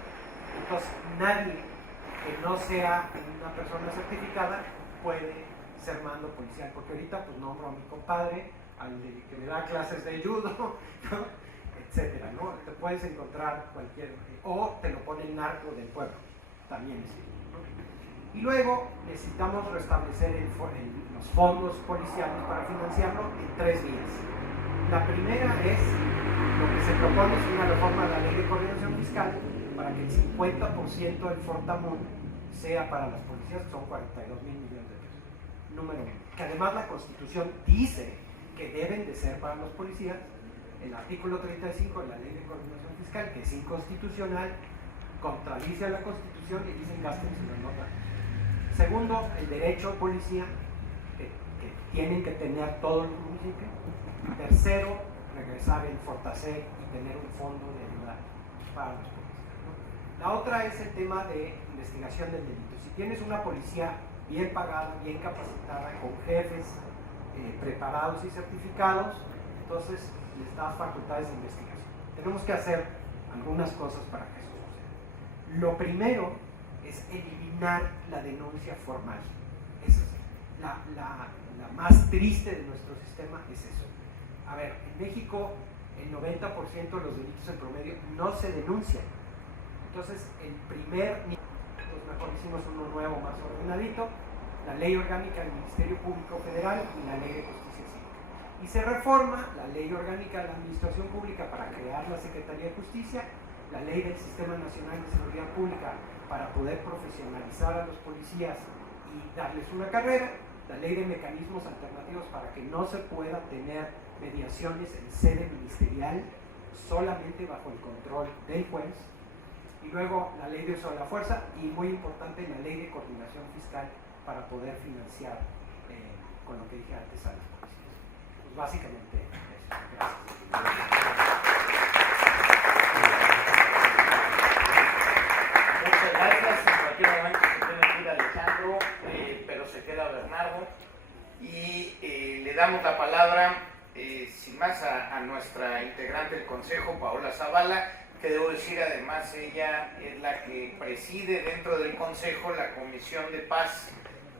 Entonces nadie que no sea una persona certificada puede ser mando policial, porque ahorita pues nombro a mi compadre, al que me da clases de judo, ¿no? Etcétera, ¿no? Te puedes encontrar cualquier, o te lo pone el narco del pueblo, también es cierto, ¿no? Y luego necesitamos restablecer los fondos policiales para financiarlo en 3 vías. La primera es, lo que se propone es una reforma de la Ley de Coordinación Fiscal para que el 50% del Fortamun sea para las policías, que son 42,000 millones de pesos. Número 1. Que además la Constitución dice que deben de ser para los policías. El artículo 35 de la Ley de Coordinación Fiscal, que es inconstitucional, contradice a la Constitución y dicen gástense la nota. Segundo, el derecho a policía, que tienen que tener todos los municipios. Tercero, regresar el Fortaser y tener un fondo de ayuda para los policías, ¿no? La otra es el tema de investigación del delito. Si tienes una policía bien pagada, bien capacitada, con jefes preparados y certificados, entonces les das facultades de investigación. Tenemos que hacer algunas cosas para que eso suceda. Lo primero es eliminar la denuncia formal. Esa es la más triste de nuestro sistema, es eso. A ver, en México el 90% de los delitos en promedio no se denuncian. Entonces, pues mejor hicimos uno nuevo, más ordenadito, la Ley Orgánica del Ministerio Público Federal y la Ley de Justicia Cívica. Y se reforma la Ley Orgánica de la Administración Pública para crear la Secretaría de Justicia, la Ley del Sistema Nacional de Seguridad Pública para poder profesionalizar a los policías y darles una carrera, la Ley de Mecanismos Alternativos para que no se pueda tener mediaciones en sede ministerial, solamente bajo el control del juez, y luego la Ley de Uso de la Fuerza y, muy importante, la Ley de Coordinación Fiscal para poder financiar, con lo que dije antes, a las policías. Pues básicamente eso. Gracias. Muchas gracias. En cualquier momento se tiene que ir Alejandro, pero se queda Bernardo. Y le damos la palabra, sin más, a nuestra integrante del Consejo, Paola Zavala, que debo decir, además, ella es la que preside dentro del Consejo la Comisión de Paz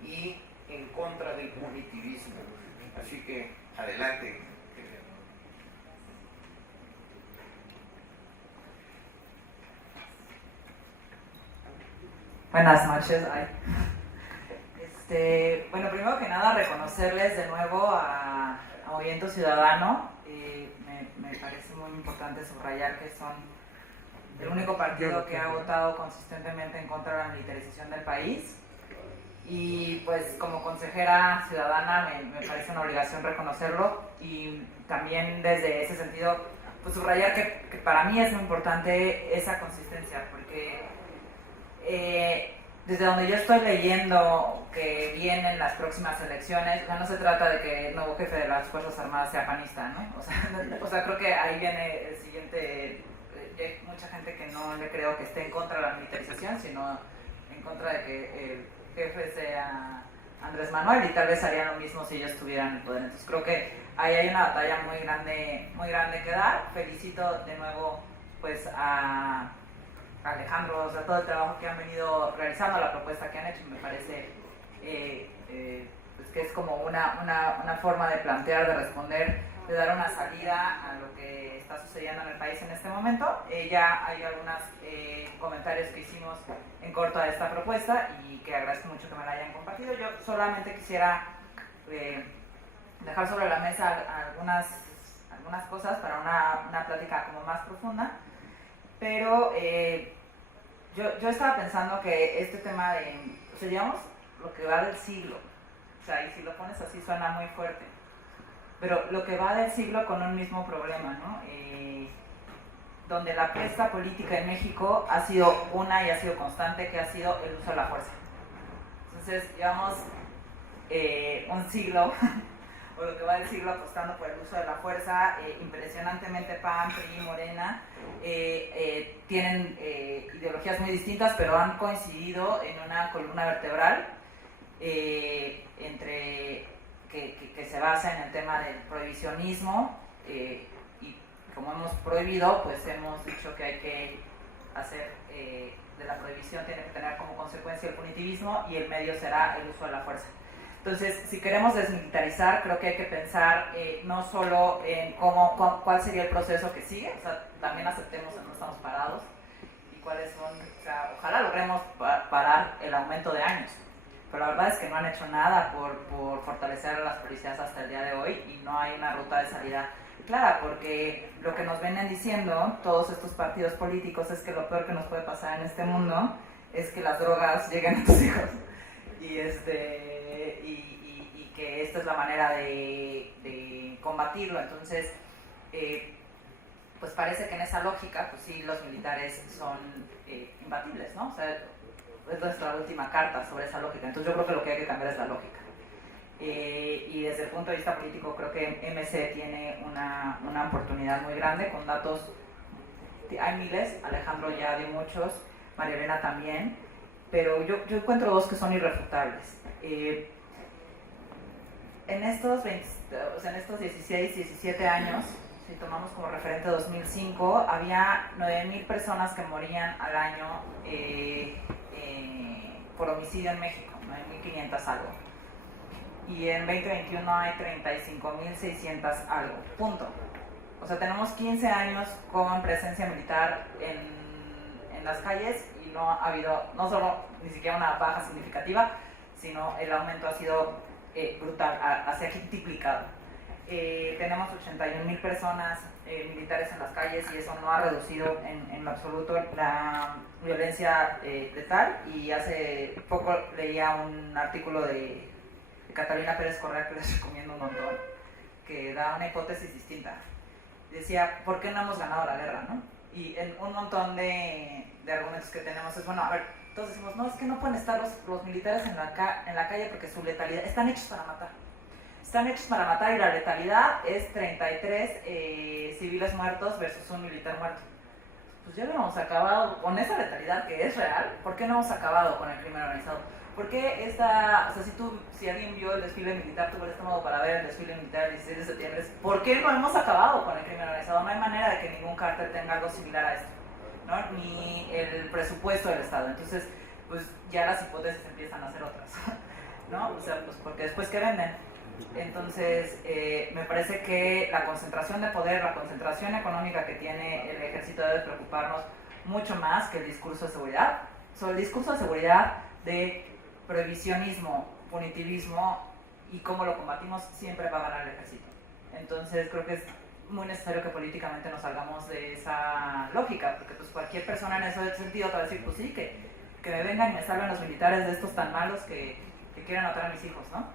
y en contra del punitivismo. Así que, adelante. Buenas noches. Bueno, primero que nada, reconocerles de nuevo a Movimiento Ciudadano. Me parece muy importante subrayar que son el único partido que ha votado consistentemente en contra de la militarización del país. Y pues como consejera ciudadana me parece una obligación reconocerlo, y también desde ese sentido pues subrayar que para mí es muy importante esa consistencia, porque desde donde yo estoy leyendo que vienen las próximas elecciones, no se trata de que el nuevo jefe de las Fuerzas Armadas sea panista, ¿no? O sea, creo que ahí viene el siguiente. Hay mucha gente que no le creo que esté en contra de la militarización, sino en contra de que el jefe sea Andrés Manuel, y tal vez harían lo mismo si ellos tuvieran el poder. Entonces creo que ahí hay una batalla muy grande que dar. Felicito de nuevo pues a Alejandro, o sea, todo el trabajo que han venido realizando, la propuesta que han hecho. Me parece pues que es como una forma de plantear, de responder dar una salida a lo que está sucediendo en el país en este momento. Ya hay algunos comentarios que hicimos en corto a esta propuesta y que agradezco mucho que me la hayan compartido. Yo solamente quisiera dejar sobre la mesa algunas cosas para una plática como más profunda, pero yo estaba pensando que este tema de, o sea, digamos, lo que va del siglo, o sea, y si lo pones así suena muy fuerte, pero lo que va del siglo con un mismo problema, ¿no? Donde la apuesta política en México ha sido una y ha sido constante, que ha sido el uso de la fuerza. Entonces, llevamos un siglo, o lo que va del siglo, apostando por el uso de la fuerza. Impresionantemente PAN, PRI, Morena tienen ideologías muy distintas, pero han coincidido en una columna vertebral entre que se basa en el tema del prohibicionismo, y como hemos prohibido, pues hemos dicho que hay que hacer de la prohibición, tiene que tener como consecuencia el punitivismo, y el medio será el uso de la fuerza. Entonces, si queremos desmilitarizar, creo que hay que pensar no solo en cuál sería el proceso que sigue, o sea, también aceptemos en dónde estamos parados y cuáles son, o sea, ojalá logremos parar el aumento de años, pero la verdad es que no han hecho nada por fortalecer a las policías hasta el día de hoy, y no hay una ruta de salida clara, porque lo que nos vienen diciendo todos estos partidos políticos es que lo peor que nos puede pasar en este mundo es que las drogas lleguen a tus hijos, y que esta es la manera de combatirlo. Entonces, pues parece que en esa lógica, pues sí, los militares son imbatibles, ¿no? O sea, es nuestra última carta sobre esa lógica. Entonces yo creo que lo que hay que cambiar es la lógica. Y desde el punto de vista político creo que MC tiene una oportunidad muy grande con datos. Hay miles, Alejandro ya dio muchos, María Elena también, pero yo encuentro dos que son irrefutables. En estos 16, 17 años, si tomamos como referente 2005, había 9,000 personas que morían al año por homicidio en México, 9,500 algo. Y en 2021 hay 35,600 algo, punto. O sea, tenemos 15 años con presencia militar en las calles, y no ha habido, no solo ni siquiera una baja significativa, sino el aumento ha sido brutal, se ha multiplicado. Tenemos 81,000 personas militares en las calles, y eso no ha reducido en lo absoluto la violencia letal. Y hace poco leía un artículo de Catalina Pérez Correa, que les recomiendo un montón, que da una hipótesis distinta. Decía, ¿por qué no hemos ganado la guerra, no? Y en un montón de argumentos que tenemos es, bueno, a ver, todos decimos, no, es que no pueden estar los militares en la calle porque su letalidad, están hechos para matar. Están hechos para matar, y la letalidad es 33 civiles muertos versus un militar muerto. Pues ya no hemos acabado con esa letalidad que es real. ¿Por qué no hemos acabado con el crimen organizado? ¿Por qué o sea, si alguien vio el desfile militar, tuvo el estómago para ver el desfile militar el 16 de septiembre, ¿por qué no hemos acabado con el crimen organizado? No hay manera de que ningún cártel tenga algo similar a esto, ¿no? Ni el presupuesto del Estado. Entonces, pues ya las hipótesis empiezan a ser otras, ¿no? O sea, pues porque después, ¿qué venden? Entonces, me parece que la concentración de poder, la concentración económica que tiene el ejército debe preocuparnos mucho más que el discurso de seguridad. Sobre el discurso de seguridad, de prohibicionismo, punitivismo y cómo lo combatimos, siempre va a ganar el ejército. Entonces, creo que es muy necesario que políticamente nos salgamos de esa lógica, porque pues cualquier persona en ese sentido te va a decir, pues sí, que me vengan y me salven los militares de estos tan malos que quieren matar a mis hijos, ¿no?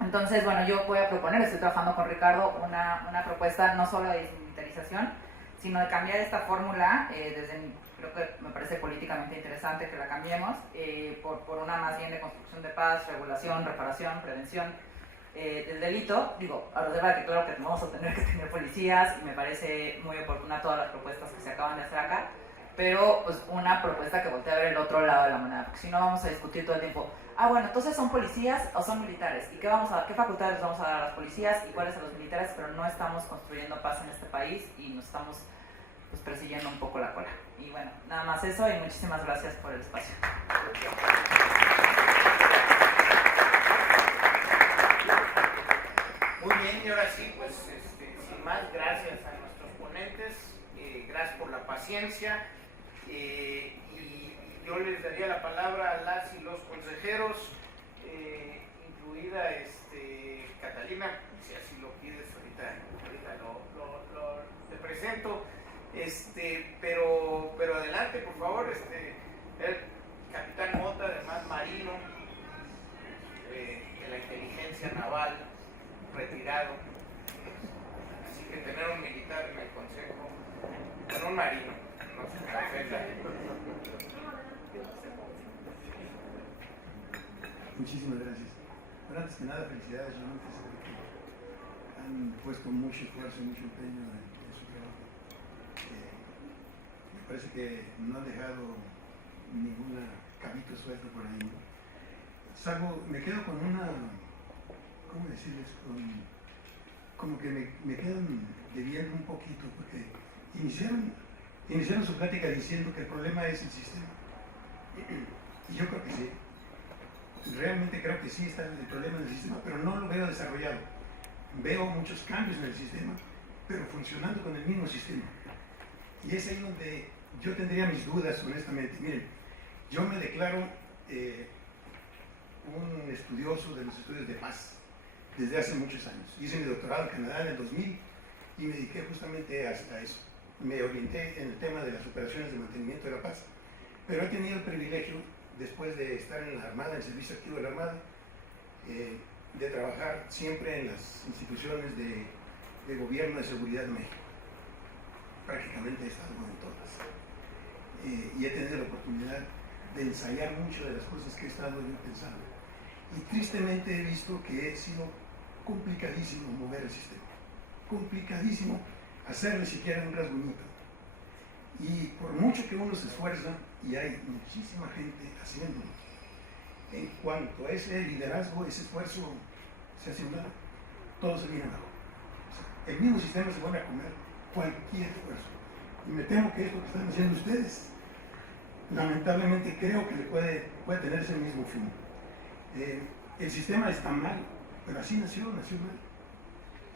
Entonces, bueno, yo voy a proponer, estoy trabajando con Ricardo, una propuesta no solo de desmilitarización, sino de cambiar esta fórmula, creo que me parece políticamente interesante que la cambiemos, por una más bien de construcción de paz, regulación, reparación, prevención del delito. Digo, a reserva de que claro que vamos a tener que tener policías, y me parece muy oportuna todas las propuestas que se acaban de hacer acá, pero pues una propuesta que voltee a ver el otro lado de la moneda, porque si no vamos a discutir todo el tiempo, bueno, entonces son policías o son militares, y qué facultades les vamos a dar a las policías y cuáles a los militares, pero no estamos construyendo paz en este país y nos estamos pues persiguiendo un poco la cola. Y bueno, nada más eso, y muchísimas gracias por el espacio. Muy bien, y ahora sí, pues sin más, gracias a nuestros ponentes, gracias por la paciencia, y yo les daría la palabra a las y los consejeros, incluida Catalina, si así lo pides, ahorita te presento, pero adelante, por favor, el capitán Mota, además marino, de la inteligencia naval, retirado, así que tener un militar en el consejo, con un marino, no se me ofenda. Muchísimas gracias. Bueno, antes que nada, felicidades, realmente sé que han puesto mucho esfuerzo y mucho empeño en su trabajo. Me parece que no han dejado ninguna cabito suelto por ahí, ¿no? Me quedo con una, ¿cómo decirles? Como que me quedan debiendo un poquito, porque iniciaron su plática diciendo que el problema es el sistema. Y yo creo que sí. Realmente creo que sí está el problema en el sistema, pero no lo veo desarrollado. Veo muchos cambios en el sistema, pero funcionando con el mismo sistema. Y es ahí donde yo tendría mis dudas, honestamente. Miren, yo me declaro un estudioso de los estudios de paz desde hace muchos años. Hice mi doctorado en Canadá en el 2000 y me dediqué justamente a eso. Me orienté en el tema de las operaciones de mantenimiento de la paz, pero he tenido el privilegio, después de estar en la Armada, en el servicio activo de la Armada, de trabajar siempre en las instituciones de gobierno de seguridad de México. Prácticamente he estado en todas. Y he tenido la oportunidad de ensayar mucho de las cosas que he estado yo pensando. Y tristemente he visto que ha sido complicadísimo mover el sistema. Complicadísimo hacerle siquiera un rasguñito. Y por mucho que uno se esfuerza, y hay muchísima gente haciéndolo, en cuanto a ese liderazgo, ese esfuerzo se hace un lado, todo se viene abajo. O sea, el mismo sistema se vuelve a comer cualquier esfuerzo. Y me temo que es lo que están haciendo ustedes. Lamentablemente creo que le puede tener ese mismo fin. El sistema está mal, pero así nació mal.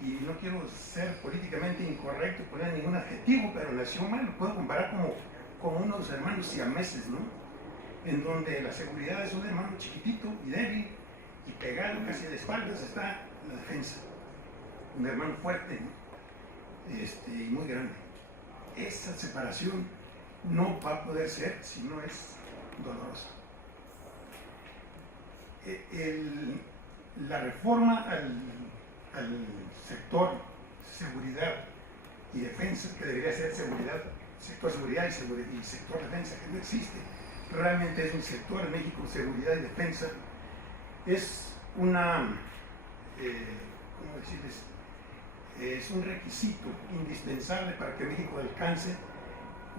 Y no quiero ser políticamente incorrecto, poner ningún adjetivo, pero nació mal. Lo puedo comparar como unos hermanos siameses, ¿no? En donde la seguridad es un hermano chiquitito y débil, y pegado casi de espaldas está la defensa. Un hermano fuerte, ¿no? Y muy grande. Esa separación no va a poder ser si no es dolorosa. La reforma al sector seguridad y defensa, que debería ser sector seguridad y sector defensa, que no existe. Realmente es un sector en México, seguridad y defensa. Es una, ¿cómo decirles? Es un requisito indispensable para que México alcance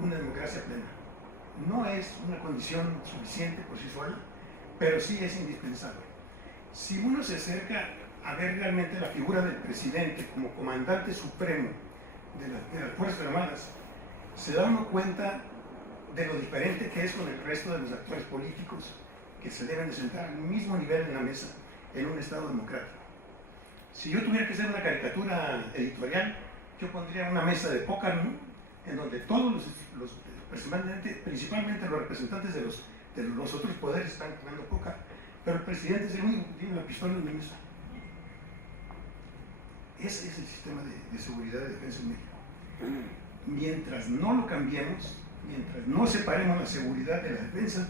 una democracia plena. No es una condición suficiente por sí sola, pero sí es indispensable. Si uno se acerca a ver realmente la figura del presidente como comandante supremo de las Fuerzas Armadas, se da uno cuenta de lo diferente que es con el resto de los actores políticos que se deben de sentar al mismo nivel en la mesa en un Estado democrático. Si yo tuviera que hacer una caricatura editorial, yo pondría una mesa de póker, ¿no? En donde todos principalmente los representantes de los otros poderes están jugando póker, pero el presidente es el único que tiene la pistola en la mesa. Ese es el sistema de seguridad y defensa en México. Mientras no lo cambiemos, mientras no separemos la seguridad de la defensa,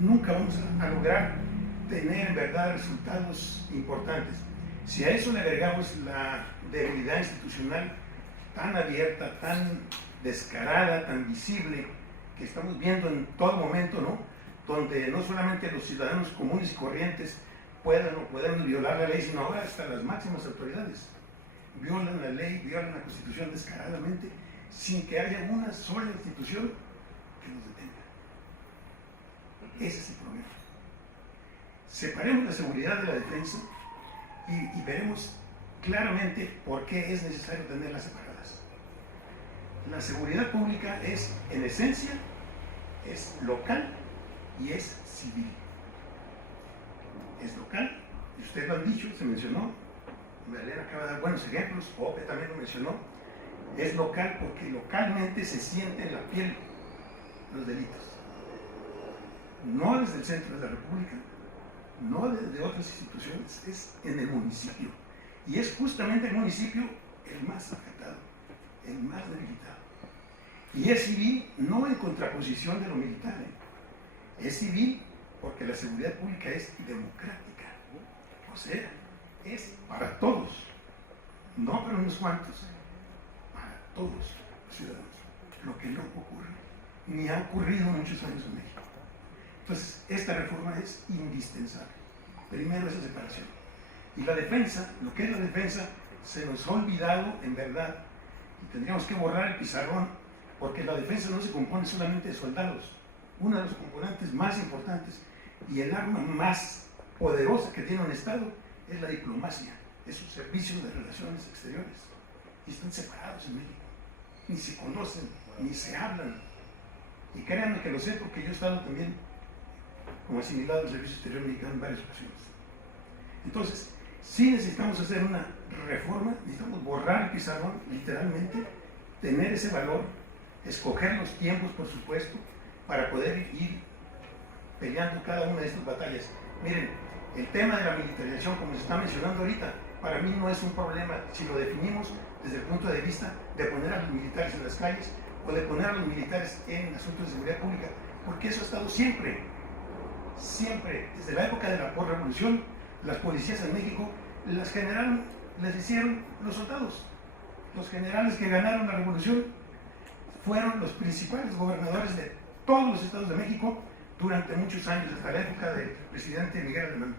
nunca vamos a lograr tener en verdad resultados importantes. Si a eso le agregamos la debilidad institucional tan abierta, tan descarada, tan visible, que estamos viendo en todo momento, ¿no? Donde no solamente los ciudadanos comunes y corrientes puedan o podemos violar la ley, sino ahora hasta las máximas autoridades violan la ley, violan la Constitución descaradamente, sin que haya una sola institución que los detenga. Ese es el problema. Separemos la seguridad de la defensa y veremos claramente por qué es necesario tenerlas separadas. La seguridad pública es, en esencia, es local y es civil. Es local, y ustedes lo han dicho, se mencionó, Magdalena acaba de dar buenos ejemplos, Ope también lo mencionó, es local porque localmente se siente en la piel los delitos. No desde el centro de la República, no desde otras instituciones, es en el municipio. Y es justamente el municipio el más afectado, el más debilitado. Y es civil no en contraposición de lo militar, es civil porque la seguridad pública es democrática, o sea, es para todos, no para unos cuantos, para todos los ciudadanos, lo que no ocurre, ni ha ocurrido en muchos años en México. Entonces, esta reforma es indispensable. Primero esa separación. Y la defensa, lo que es la defensa, se nos ha olvidado en verdad, y tendríamos que borrar el pizarrón, porque la defensa no se compone solamente de soldados. Uno de los componentes más importantes y el arma más poderosa que tiene un Estado es la diplomacia, es su servicio de relaciones exteriores. Y están separados en México. Ni se conocen, ni se hablan. Y créanme que lo sé porque yo he estado también como asimilado al Servicio Exterior Mexicano en varias ocasiones. Entonces, sí necesitamos hacer una reforma, necesitamos borrar el pizarrón, literalmente, tener ese valor, escoger los tiempos, por supuesto, para poder ir peleando cada una de estas batallas. Miren, el tema de la militarización, como se está mencionando ahorita, para mí no es un problema si lo definimos desde el punto de vista de poner a los militares en las calles o de poner a los militares en asuntos de seguridad pública, porque eso ha estado siempre, desde la época de la posrevolución, las policías en México les hicieron los soldados. Los generales que ganaron la revolución fueron los principales gobernadores de todos los estados de México durante muchos años, hasta la época del presidente Miguel Alemán.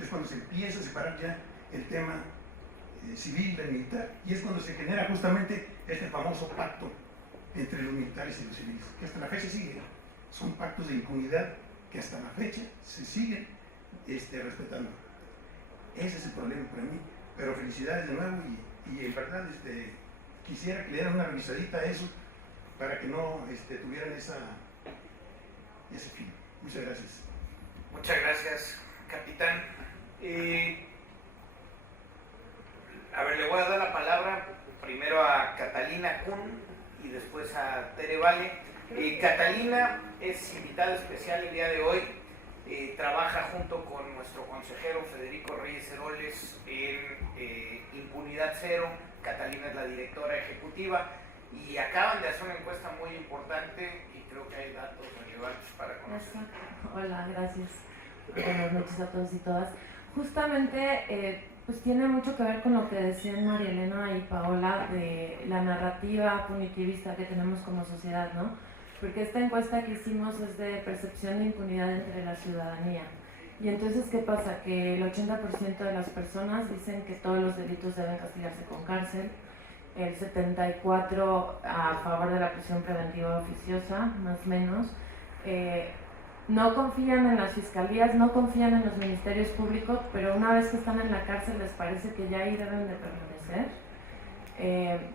Es cuando se empieza a separar ya el tema civil del militar, y es cuando se genera justamente este famoso pacto entre los militares y los civiles, que hasta la fecha sigue. Son pactos de impunidad que hasta la fecha se siguen respetando. Ese es el problema para mí, pero felicidades de nuevo y en verdad quisiera que le dieran una revisadita a eso para que no tuvieran ese fin. Muchas gracias. Muchas gracias, capitán. Le voy a dar la palabra primero a Catalina Kuhn y después a Tere Vale. Catalina es invitada especial el día de hoy. Trabaja junto con nuestro consejero Federico Reyes Heroles en Impunidad Cero. Catalina es la directora ejecutiva y acaban de hacer una encuesta muy importante y creo que hay datos relevantes para conocer. Hola, gracias. Buenas noches a todos y todas. Justamente, pues tiene mucho que ver con lo que decían María Elena y Paola de la narrativa punitivista que tenemos como sociedad, ¿no? Porque esta encuesta que hicimos es de percepción de impunidad entre la ciudadanía. Y entonces, ¿qué pasa? Que el 80% de las personas dicen que todos los delitos deben castigarse con cárcel, el 74% a favor de la prisión preventiva oficiosa, más o menos. No confían en las fiscalías, no confían en los ministerios públicos, pero una vez que están en la cárcel les parece que ya ahí deben de permanecer.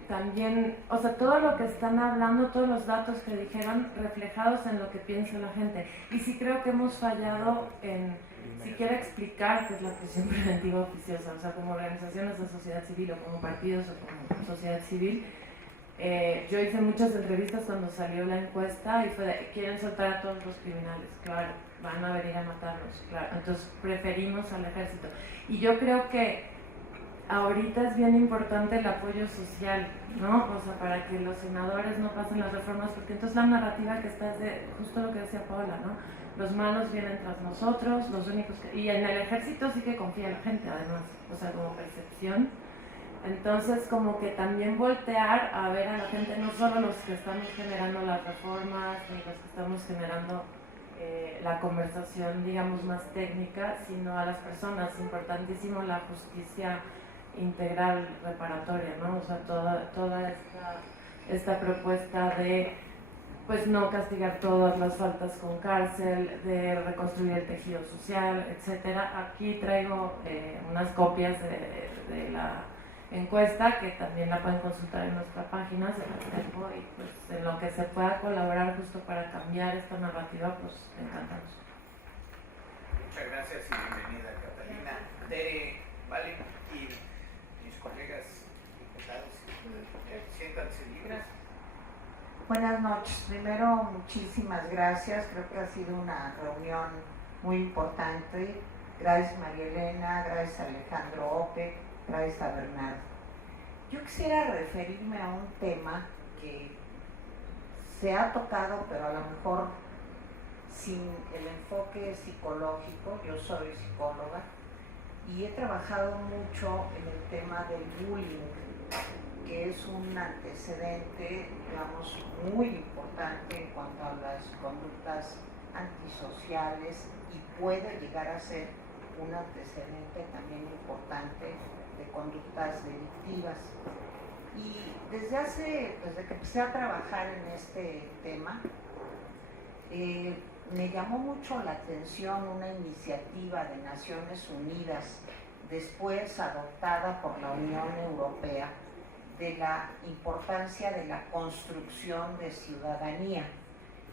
También, o sea, todo lo que están hablando, todos los datos que dijeron reflejados en lo que piensa la gente. Y sí creo que hemos fallado en siquiera explicar qué es la prisión preventiva oficiosa, o sea, como organizaciones de sociedad civil o como partidos o como sociedad civil. Yo hice muchas entrevistas cuando salió la encuesta y fue de, quieren soltar a todos los criminales, claro, van a venir a matarnos, claro, entonces preferimos al ejército. Y yo creo que ahorita es bien importante el apoyo social, ¿no? O sea, para que los senadores no pasen las reformas, porque entonces la narrativa que está es de justo lo que decía Paola, ¿no? Los malos vienen tras nosotros, los únicos que... Y en el ejército sí que confía la gente, además, o sea, como percepción. Entonces, como que también voltear a ver a la gente, no solo los que estamos generando las reformas, ni los que estamos generando la conversación, digamos, más técnica, sino a las personas. Importantísimo la justicia integral reparatoria, ¿no? O sea, toda esta propuesta de pues no castigar todas las faltas con cárcel, de reconstruir el tejido social, etcétera. Aquí traigo unas copias de la encuesta que también la pueden consultar en nuestra página, se las dejo, y pues en lo que se pueda colaborar justo para cambiar esta narrativa, pues encantamos. Muchas gracias y bienvenida, Catalina. Tere, vale, y Buenas noches. Primero, muchísimas gracias. Creo que ha sido una reunión muy importante. Gracias María Elena, gracias Alejandro Ope, gracias a Bernardo. Yo quisiera referirme a un tema que se ha tocado, pero a lo mejor sin el enfoque psicológico. Yo soy psicóloga y he trabajado mucho en el tema del bullying, que es un antecedente, digamos, muy importante en cuanto a las conductas antisociales y puede llegar a ser un antecedente también importante de conductas delictivas. Y desde que empecé a trabajar en este tema, me llamó mucho la atención una iniciativa de Naciones Unidas, después adoptada por la Unión Europea, de la importancia de la construcción de ciudadanía.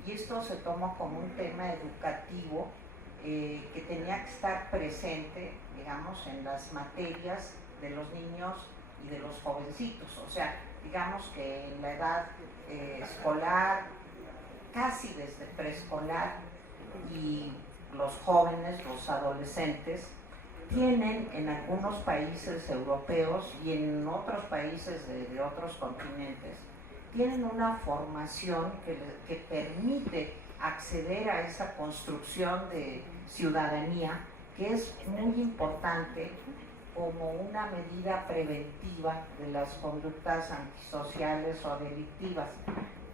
Y esto se tomó como un tema educativo que tenía que estar presente, digamos, en las materias de los niños y de los jovencitos. O sea, digamos que en la edad escolar, casi desde preescolar, y los jóvenes, los adolescentes, tienen en algunos países europeos y en otros países de otros continentes, tienen una formación que permite acceder a esa construcción de ciudadanía, que es muy importante como una medida preventiva de las conductas antisociales o delictivas.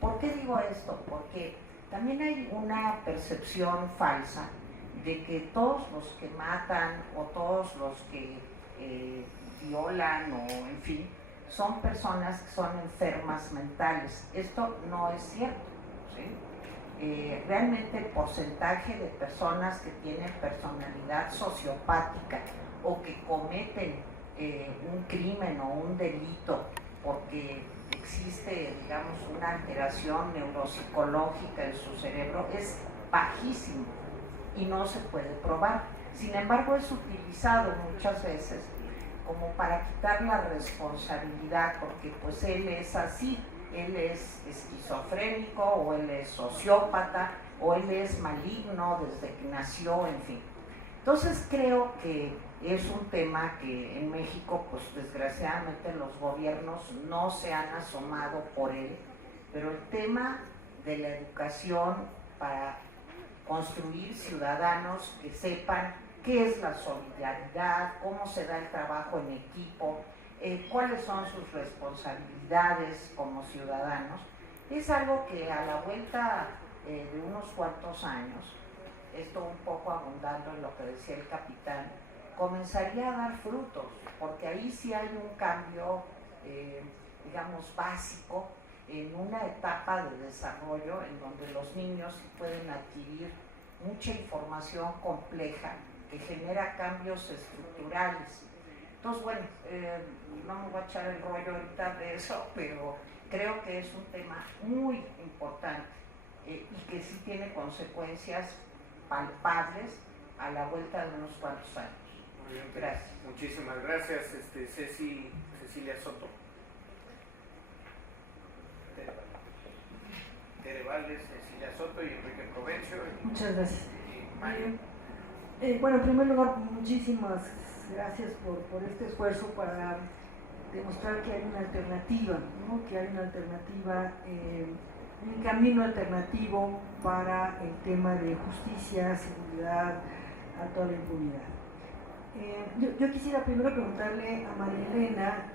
¿Por qué digo esto? Porque también hay una percepción falsa de que todos los que matan o todos los que violan o en fin, son personas que son enfermas mentales. Esto no es cierto, ¿sí? Realmente el porcentaje de personas que tienen personalidad sociopática o que cometen un crimen o un delito porque existe, digamos, una alteración neuropsicológica en su cerebro es bajísimo y no se puede probar. Sin embargo, es utilizado muchas veces como para quitar la responsabilidad, porque pues él es así, él es esquizofrénico o él es sociópata o él es maligno desde que nació, en fin. Entonces creo que es un tema que en México, pues desgraciadamente los gobiernos no se han asomado por él, pero el tema de la educación para construir ciudadanos que sepan qué es la solidaridad, cómo se da el trabajo en equipo, cuáles son sus responsabilidades como ciudadanos, es algo que a la vuelta de unos cuantos años, esto un poco abundando en lo que decía el capitán, comenzaría a dar frutos, porque ahí sí hay un cambio, digamos, básico, en una etapa de desarrollo en donde los niños pueden adquirir mucha información compleja que genera cambios estructurales. Entonces, bueno, no me voy a echar el rollo ahorita de eso, pero creo que es un tema muy importante y que sí tiene consecuencias palpables a la vuelta de unos cuantos años. Muy bien, gracias. Muchísimas gracias, Cecilia Soto. Tere Valles, Cecilia Soto y Enrique Provencio. Muchas gracias. Y Mario. Bueno, en primer lugar, muchísimas gracias por este esfuerzo para demostrar que hay una alternativa, ¿no? Que hay una alternativa, un camino alternativo para el tema de justicia, seguridad, a toda la impunidad. Yo quisiera primero preguntarle a María Elena,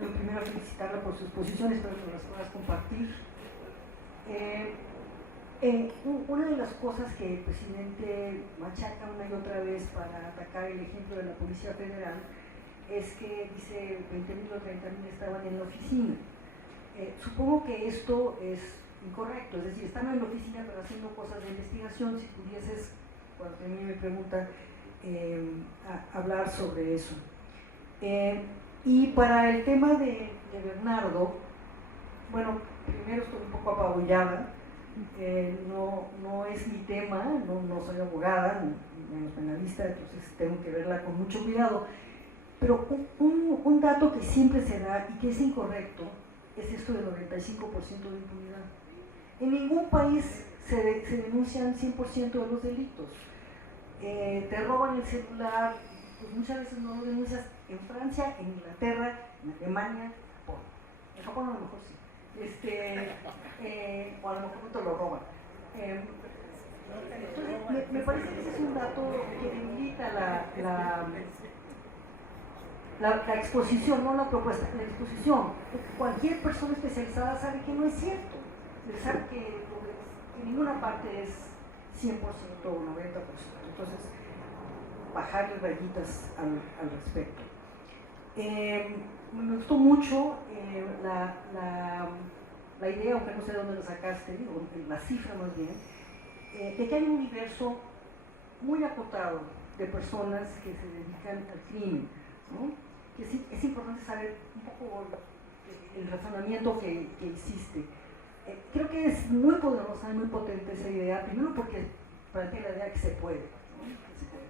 lo primero felicitarla por sus posiciones, espero que las puedas compartir. Una de las cosas que el presidente machaca una y otra vez para atacar el ejemplo de la Policía Federal es que dice 20.000 o 30.000 estaban en la oficina. Supongo que esto es incorrecto, es decir, están en la oficina pero haciendo cosas de investigación. Si pudieses, cuando termine mi pregunta, hablar sobre eso. Y para el tema de Bernardo, bueno, primero estoy un poco apabullada. No es mi tema, no soy abogada, menos penalista, entonces tengo que verla con mucho cuidado. Pero un dato que siempre se da y que es incorrecto es esto del 95% de impunidad. En ningún país se denuncian 100% de los delitos. Te roban el celular, pues muchas veces no lo denuncias en Francia, en Inglaterra, en Alemania, en Japón. En Japón a lo mejor sí. O a lo mejor no te lo roban. Entonces, me parece que ese es un dato que debilita la exposición, no la propuesta, la exposición. Cualquier persona especializada sabe que no es cierto. Sabe que en ninguna parte es 100% o 90%. Entonces, bajarle rayitas al respecto. Me gustó mucho la idea, aunque no sé de dónde la sacaste, o la cifra más bien, de que hay un universo muy acotado de personas que se dedican al crimen, ¿no? Que es importante saber un poco el razonamiento que hiciste. Creo que es muy poderosa y muy potente esa idea, primero porque plantea la idea que se puede, ¿no? Que se puede.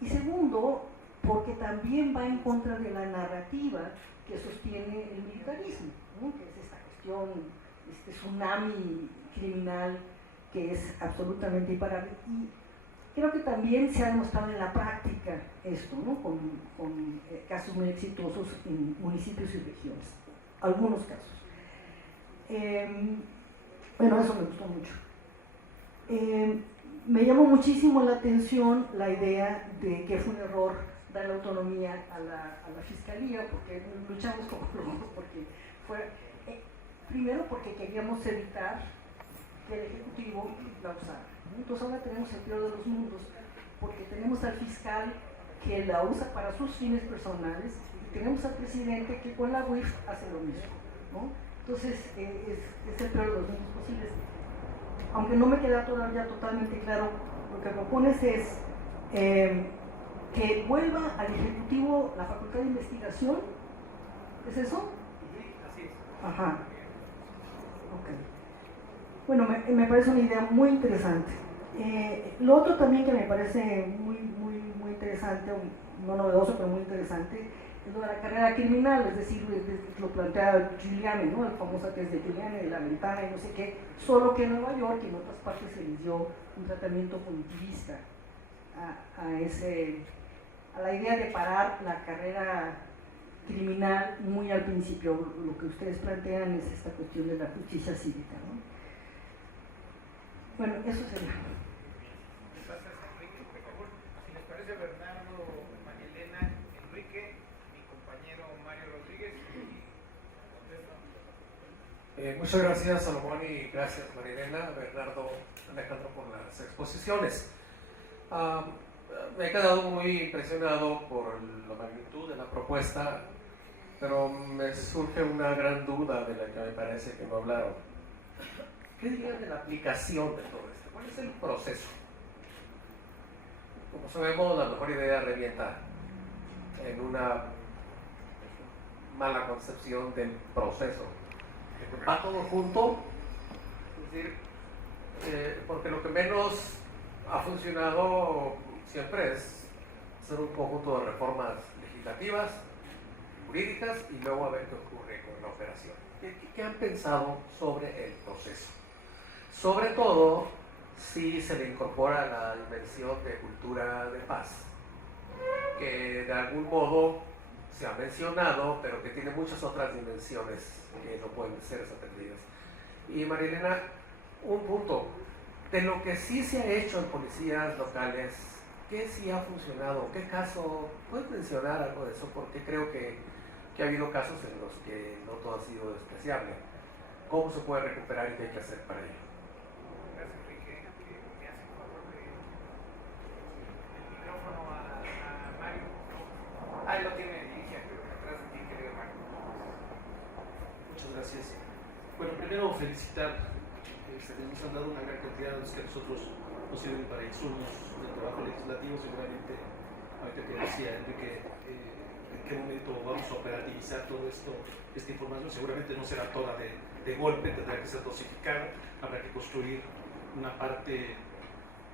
Y segundo, porque también va en contra de la narrativa que sostiene el militarismo, ¿no? Que es esta cuestión, este tsunami criminal que es absolutamente imparable. Y creo que también se ha demostrado en la práctica esto, ¿no? Con casos muy exitosos en municipios y regiones, algunos casos. Bueno, eso me gustó mucho. Me llamó muchísimo la atención la idea de que fue un error dar la autonomía a la fiscalía, porque luchamos como locos, porque primero porque queríamos evitar que el Ejecutivo la usara, ¿no? Entonces ahora tenemos el peor de los mundos, porque tenemos al fiscal que la usa para sus fines personales y tenemos al presidente que con la UIF hace lo mismo, ¿no? Entonces es el peor de los mundos posibles. Aunque no me queda todavía totalmente claro, lo que propones es que vuelva al Ejecutivo la facultad de investigación. ¿Es eso? Sí, así es. Ajá. Ok. Bueno, me parece una idea muy interesante. Lo otro también que me parece muy interesante, no novedoso, pero muy interesante, es lo de la carrera criminal, es decir, lo plantea Giuliani, ¿no? El famoso test de Giuliani, de la ventana y no sé qué, solo que en Nueva York y en otras partes se les dio un tratamiento punitivista a la idea de parar la carrera criminal muy al principio. Lo que ustedes plantean es esta cuestión de la justicia cívica, ¿no? Bueno, eso sería. Gracias, Enrique, por favor. Si les parece, Bernardo, María Elena, Enrique, mi compañero Mario Rodríguez y muchas gracias, Salomón, y gracias, María Elena, Bernardo, Alejandro, por las exposiciones. Me he quedado muy impresionado por la magnitud de la propuesta, pero me surge una gran duda de la que me parece que no hablaron. ¿Qué dirían de la aplicación de todo esto? ¿Cuál es el proceso? Como sabemos, la mejor idea revienta en una mala concepción del proceso. Va todo junto, es decir, porque lo que menos ha funcionado siempre es hacer un conjunto de reformas legislativas, jurídicas, y luego a ver qué ocurre con la operación. ¿Qué han pensado sobre el proceso? Sobre todo si se le incorpora la dimensión de cultura de paz, que de algún modo se ha mencionado, pero que tiene muchas otras dimensiones que no pueden ser desatendidas. Y María Elena, un punto, de lo que sí se ha hecho en policías locales, ¿qué sí ha funcionado? ¿Qué caso? ¿Puedes mencionar algo de eso? Porque creo que ha habido casos en los que no todo ha sido despreciable. ¿Cómo se puede recuperar y qué hay que hacer para ello? gracias, Enrique, que me hace el favor de el micrófono a Mario. Ahí lo tiene Ligia, pero atrás de ti, querido Mario. Muchas gracias. Bueno, primero felicitar. Nos han dado una gran cantidad de los que a nosotros nos sirven para insumos del trabajo legislativo. Seguramente, ahorita que decía Enrique, en qué momento vamos a operativizar todo esto, esta información, seguramente no será toda de golpe, tendrá que ser dosificada, habrá que construir una parte,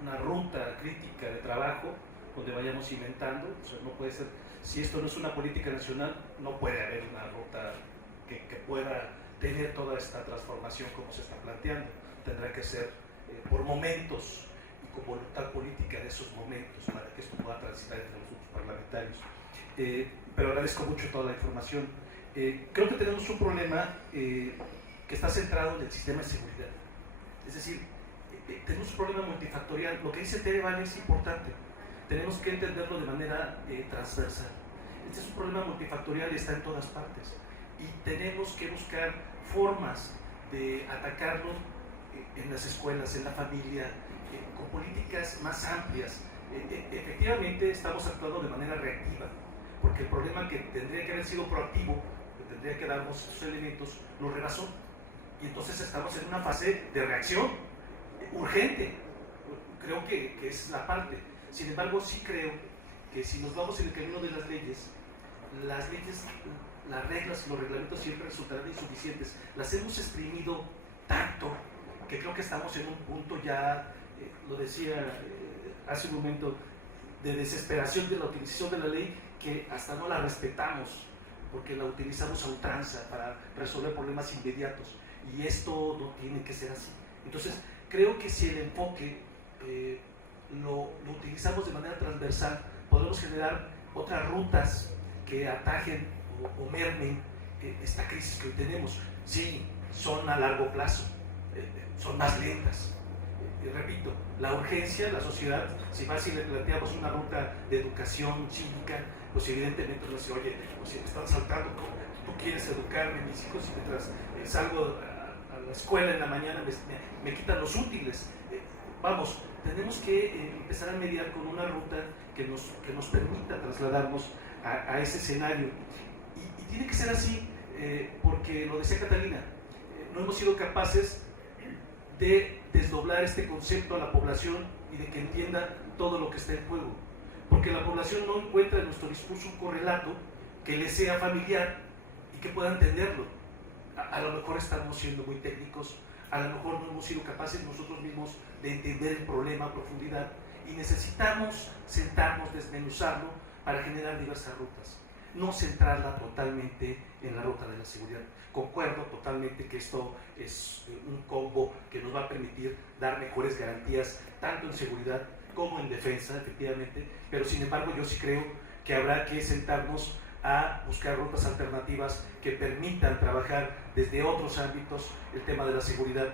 una ruta crítica de trabajo donde vayamos inventando. O sea, no puede ser, si esto no es una política nacional, no puede haber una ruta que pueda tener toda esta transformación como se está planteando. Tendrá que ser por momentos y con voluntad política de esos momentos para que esto pueda transitar entre los grupos parlamentarios. Pero agradezco mucho toda la información. Creo que tenemos un problema que está centrado en el sistema de seguridad. Es decir, tenemos un problema multifactorial. Lo que dice Tere Vale es importante. Tenemos que entenderlo de manera transversal. Este es un problema multifactorial y está en todas partes. Y tenemos que buscar formas de atacarlo en las escuelas, en la familia, con políticas más amplias. Efectivamente estamos actuando de manera reactiva, porque el problema que tendría que haber sido proactivo, que tendría que darnos esos elementos, nos rebasó. Y entonces estamos en una fase de reacción urgente. Creo que es la parte. Sin embargo, sí creo que si nos vamos en el camino de las leyes, las reglas y los reglamentos siempre resultarán insuficientes. Las hemos exprimido tanto que creo que estamos en un punto ya, lo decía hace un momento, de desesperación de la utilización de la ley, que hasta no la respetamos, porque la utilizamos a ultranza para resolver problemas inmediatos. Y esto no tiene que ser así. Entonces, creo que si el enfoque lo utilizamos de manera transversal, podremos generar otras rutas que atajen o mermen esta crisis que hoy tenemos. Sí, son a largo plazo, son más lentas. Repito, la urgencia, la sociedad, si más si le planteamos una ruta de educación cívica, pues evidentemente nos dice, oye, pues si me están saltando, tú quieres educarme, mis hijos, y mientras salgo a la escuela en la mañana me quitan los útiles. Vamos, tenemos que empezar a mediar con una ruta que nos permita trasladarnos a ese escenario. Y tiene que ser así, porque lo decía Catalina, no hemos sido capaces de desdoblar este concepto a la población y de que entienda todo lo que está en juego. Porque la población no encuentra en nuestro discurso un correlato que le sea familiar y que pueda entenderlo. A lo mejor estamos siendo muy técnicos, a lo mejor no hemos sido capaces nosotros mismos de entender el problema a profundidad y necesitamos sentarnos, desmenuzarlo para generar diversas rutas, no centrarla totalmente en la ruta de la seguridad. Concuerdo totalmente que esto es un combo que nos va a permitir dar mejores garantías tanto en seguridad como en defensa, efectivamente, pero sin embargo yo sí creo que habrá que sentarnos a buscar rutas alternativas que permitan trabajar desde otros ámbitos el tema de la seguridad,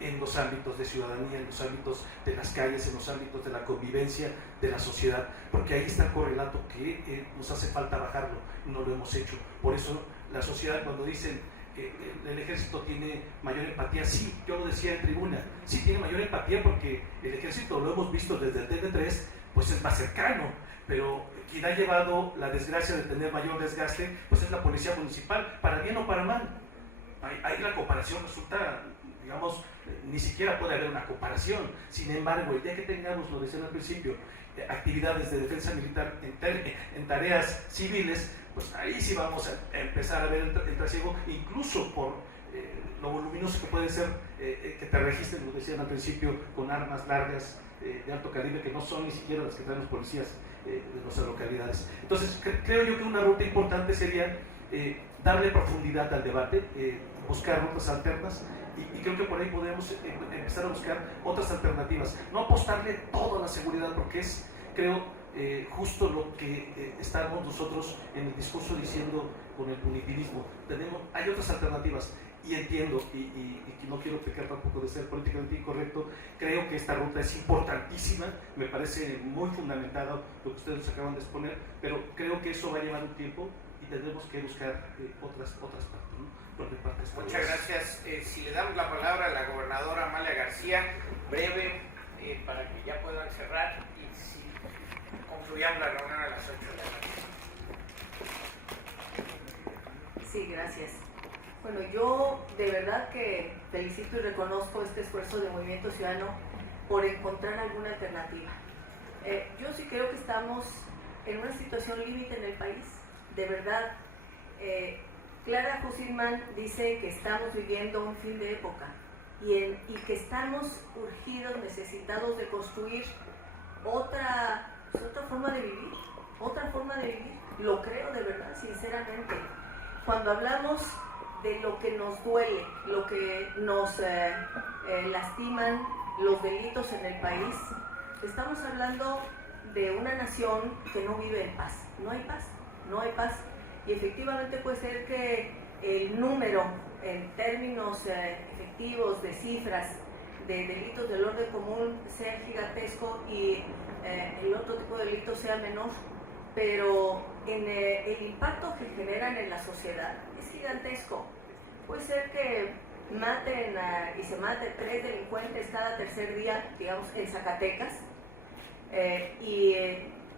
en los ámbitos de ciudadanía, en los ámbitos de las calles, en los ámbitos de la convivencia de la sociedad, porque ahí está el correlato que nos hace falta bajarlo, y no lo hemos hecho. Por eso la sociedad, cuando dicen que el ejército tiene mayor empatía, sí, yo lo decía en tribuna, sí tiene mayor empatía porque el ejército, lo hemos visto desde el TN3, pues es más cercano, pero quien ha llevado la desgracia de tener mayor desgaste, pues es la policía municipal, para bien o para mal. Ahí la comparación resulta, digamos, ni siquiera puede haber una comparación. Sin embargo, el día que tengamos, lo decía al principio, actividades de defensa militar en tareas civiles, pues ahí sí vamos a empezar a ver el trasiego, incluso por lo voluminoso que puede ser que te registren, lo decían al principio, con armas largas de alto calibre, que no son ni siquiera las que traen los policías de nuestras localidades. Entonces, creo yo que una ruta importante sería darle profundidad al debate, buscar rutas alternas, y creo que por ahí podemos empezar a buscar otras alternativas. No apostarle todo a la seguridad, porque es, creo, justo lo que estamos nosotros en el discurso diciendo con el punitivismo. Hay otras alternativas, y entiendo, y no quiero pecar tampoco de ser políticamente incorrecto, creo que esta ruta es importantísima, me parece muy fundamentada lo que ustedes acaban de exponer, pero creo que eso va a llevar un tiempo y tendremos que buscar otras partes, ¿no? Muchas gracias. Si le damos la palabra a la gobernadora Amalia García, breve, para que ya puedan cerrar, y si concluyamos la reunión a las 8 de la noche. Sí, gracias. Bueno, yo de verdad que felicito y reconozco este esfuerzo de Movimiento Ciudadano por encontrar alguna alternativa. Yo sí creo que estamos en una situación límite en el país, de verdad. Clara Husserman dice que estamos viviendo un fin de época y que estamos urgidos, necesitados de construir otra forma de vivir, Lo creo de verdad, sinceramente. Cuando hablamos de lo que nos duele, lo que nos lastiman los delitos en el país. Estamos hablando de una nación que no vive en paz. No hay paz, no hay paz. Y efectivamente puede ser que el número en términos efectivos de cifras de delitos del orden común sea gigantesco y el otro tipo de delitos sea menor, pero el impacto que generan en la sociedad es gigantesco. Puede ser que maten y se maten 3 delincuentes cada tercer día, digamos, en Zacatecas,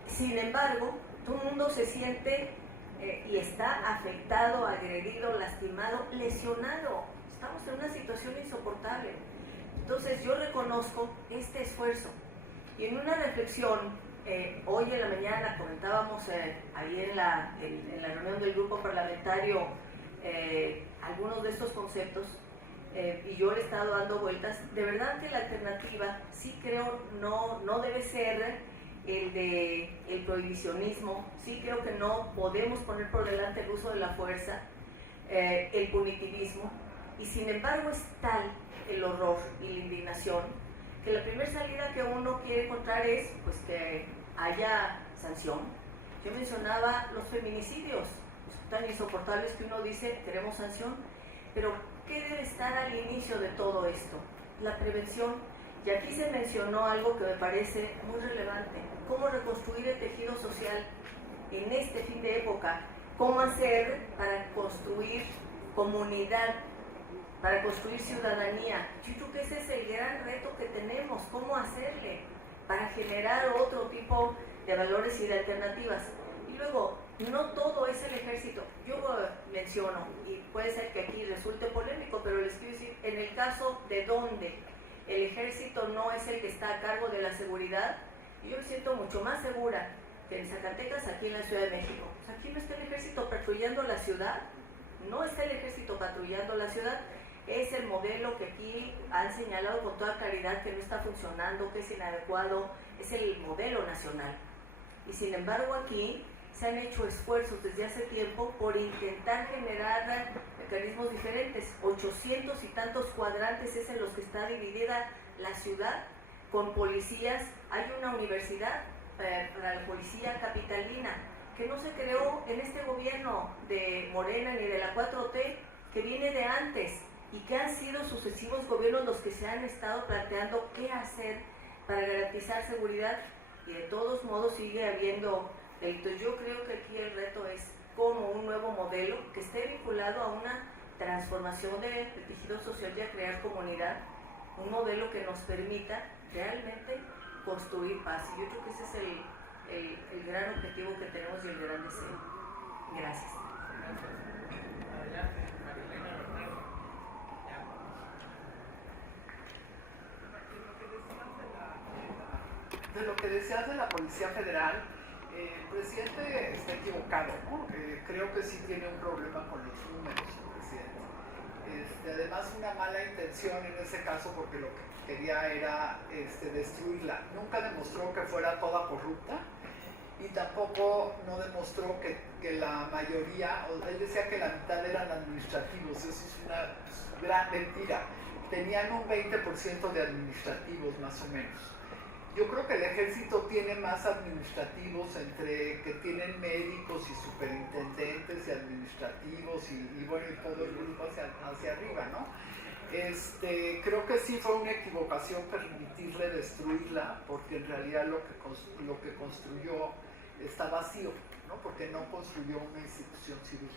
sin embargo, todo el mundo se siente y está afectado, agredido, lastimado, lesionado. Estamos en una situación insoportable. Entonces yo reconozco este esfuerzo y en una reflexión, hoy en la mañana comentábamos ahí en la reunión del grupo parlamentario algunos de estos conceptos y yo le he estado dando vueltas. De verdad que la alternativa sí creo no debe ser el prohibicionismo, sí creo que no podemos poner por delante el uso de la fuerza, el punitivismo, y sin embargo es tal el horror y la indignación que la primera salida que uno quiere encontrar es pues que haya sanción. Yo mencionaba los feminicidios, son tan insoportables que uno dice queremos sanción, pero ¿qué debe estar al inicio de todo esto? La prevención. Y aquí se mencionó algo que me parece muy relevante: cómo reconstruir el tejido social en este fin de época, cómo hacer para construir comunidad, para construir ciudadanía. Yo creo que ese es el gran reto que tenemos, cómo hacerle para generar otro tipo de valores y de alternativas. Y luego, no todo es el ejército. Yo menciono, y puede ser que aquí resulte polémico, pero les quiero decir, en el caso de donde el ejército no es el que está a cargo de la seguridad, yo me siento mucho más segura que en Zacatecas, aquí en la Ciudad de México. Pues aquí no está el ejército patrullando la ciudad, no está el ejército patrullando la ciudad. Es el modelo que aquí han señalado con toda claridad que no está funcionando, que es inadecuado, es el modelo nacional. Y sin embargo aquí se han hecho esfuerzos desde hace tiempo por intentar generar mecanismos diferentes. 800 y tantos cuadrantes es en los que está dividida la ciudad, con policías. Hay una universidad para la policía capitalina que no se creó en este gobierno de Morena ni de la 4T, que viene de antes, y que han sido sucesivos gobiernos los que se han estado planteando qué hacer para garantizar seguridad, y de todos modos sigue habiendo delitos. Yo creo que aquí el reto es como un nuevo modelo que esté vinculado a una transformación del tejido social y a crear comunidad, un modelo que nos permita realmente construir paz. Y yo creo que ese es el gran objetivo que tenemos y el gran deseo. Gracias. Adelante, Marilena Bernardo. De lo que decías de la Policía Federal, el presidente está equivocado, ¿no? Creo que sí tiene un problema con los números, el presidente. Además, una mala intención en ese caso, porque lo que quería era destruirla. Nunca demostró que fuera toda corrupta y tampoco no demostró que la mayoría, él decía que la mitad eran administrativos. Eso es una gran mentira. Tenían un 20% de administrativos más o menos. Yo creo que el ejército tiene más administrativos, entre que tienen médicos y superintendentes y administrativos y bueno, y todo el grupo hacia arriba, ¿no? Creo que sí fue una equivocación permitirle destruirla, porque en realidad lo que construyó está vacío, ¿no? Porque no construyó una institución civil.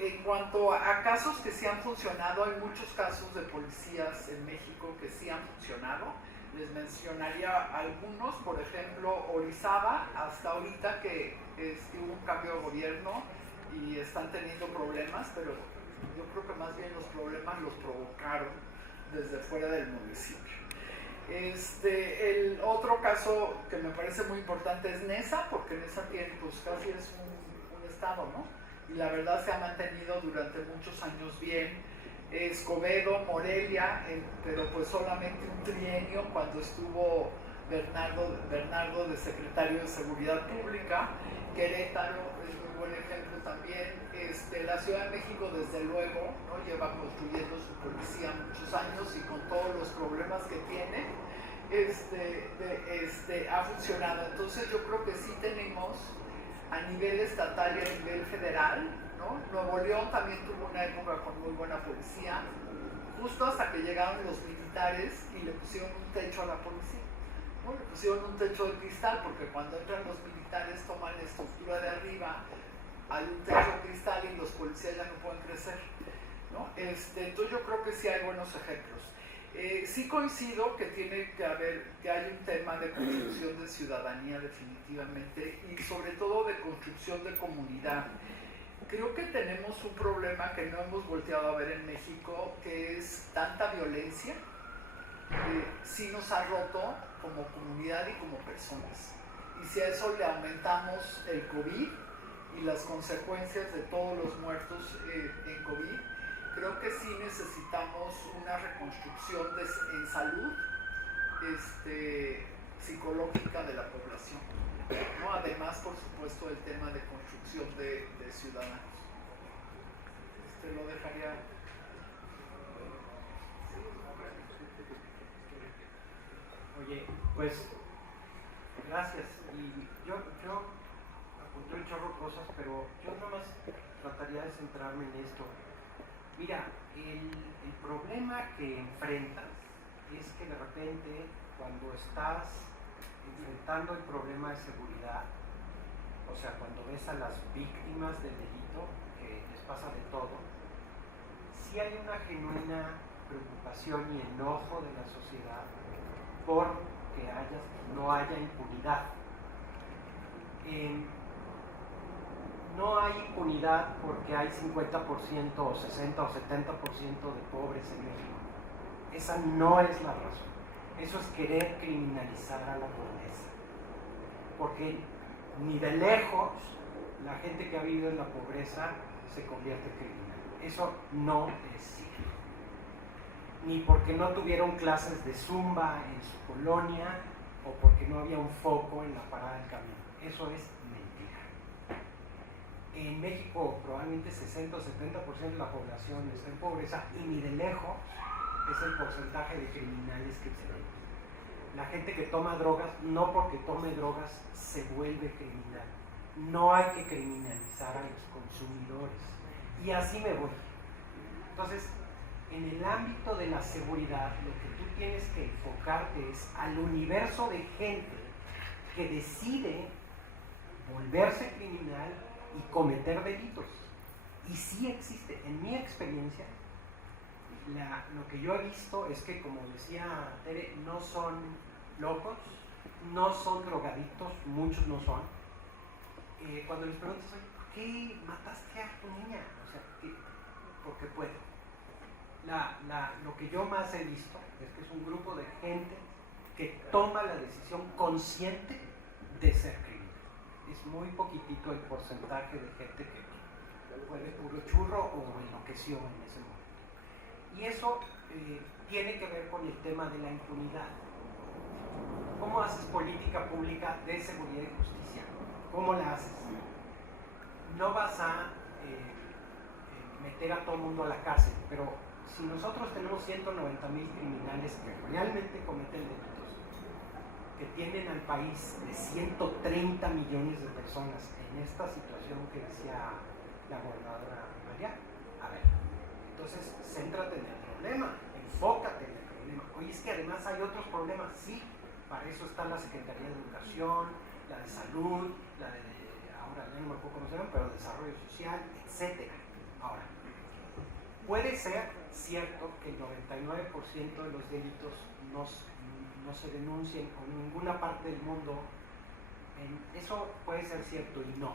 En cuanto a casos que sí han funcionado, hay muchos casos de policías en México que sí han funcionado. Les mencionaría algunos, por ejemplo, Orizaba, hasta ahorita que hubo un cambio de gobierno y están teniendo problemas, pero yo creo que más bien los problemas los provocaron desde fuera del municipio. El otro caso que me parece muy importante es Nesa, porque Nesa tiene, pues casi es un estado, ¿no? Y la verdad se ha mantenido durante muchos años bien. Escobedo, Morelia, pero pues solamente un trienio cuando estuvo Bernardo de secretario de Seguridad Pública, Querétaro es un buen ejemplo también. La Ciudad de México, desde luego, ¿no? Lleva construyendo su policía muchos años y con todos los problemas que tiene, ha funcionado. Entonces yo creo que sí tenemos a nivel estatal y a nivel federal, ¿no? Nuevo León también tuvo una época con muy buena policía, justo hasta que llegaron los militares y le pusieron un techo a la policía. ¿No? Le pusieron un techo de cristal porque cuando entran los militares toman la estructura de arriba, hay un techo de cristal y los policías ya no pueden crecer, ¿no? Entonces yo creo que sí hay buenos ejemplos. Sí coincido que tiene que haber, que hay un tema de construcción de ciudadanía definitivamente y sobre todo de construcción de comunidad. Creo que tenemos un problema que no hemos volteado a ver en México, que es tanta violencia. Sí nos ha roto como comunidad y como personas. Y si a eso le aumentamos el COVID y las consecuencias de todos los muertos en COVID, creo que sí necesitamos una reconstrucción en salud psicológica de la población, ¿no? Además, por supuesto, el tema de construcción de ciudadanos. Lo dejaría. Oye, pues gracias. Y yo apunté un chorro de cosas, pero yo nada más trataría de centrarme en esto. Mira, el problema que enfrentas es que de repente cuando estás enfrentando el problema de seguridad, o sea, cuando ves a las víctimas del delito, que les pasa de todo, sí hay una genuina preocupación y enojo de la sociedad por que no haya impunidad. No hay impunidad porque hay 50% o 60 o 70% de pobres en México. Esa no es la razón. Eso es querer criminalizar a la pobreza. Porque ni de lejos la gente que ha vivido en la pobreza se convierte en criminal. Eso no es cierto. Ni porque no tuvieron clases de zumba en su colonia o porque no había un foco en la parada del camión. Eso es mentira. En México probablemente 60 o 70% de la población está en pobreza y ni de lejos es el porcentaje de criminales que tenemos. La gente que toma drogas, no porque tome drogas se vuelve criminal. No hay que criminalizar a los consumidores. Y así me voy. Entonces, en el ámbito de la seguridad, lo que tú tienes que enfocarte es al universo de gente que decide volverse criminal y cometer delitos. Y sí existe. En mi experiencia, lo que yo he visto es que, como decía Tere, no son locos, no son drogadictos, muchos no son. Cuando les preguntas, ¿por qué mataste a tu niña? O sea, porque puedo. Lo que yo más he visto es que es un grupo de gente que toma la decisión consciente de ser criminal. Es muy poquitito el porcentaje de gente que fue de puro churro o enloqueció en ese momento. Y eso tiene que ver con el tema de la impunidad. ¿Cómo haces política pública de seguridad y justicia? ¿Cómo la haces? No vas a meter a todo el mundo a la cárcel, pero si nosotros tenemos 190,000 criminales que realmente cometen delitos, que tienen al país de 130 millones de personas en esta situación que decía la gobernadora María, a ver, entonces céntrate en el problema, enfócate en el problema. Oye, es que además hay otros problemas, sí, para eso está la Secretaría de Educación, la de Salud, la de, ahora ya no me acuerdo cómo se llama, pero Desarrollo Social, etc. Ahora, puede ser cierto que el 99% de los delitos no se denuncien en ninguna parte del mundo. Eso puede ser cierto y no.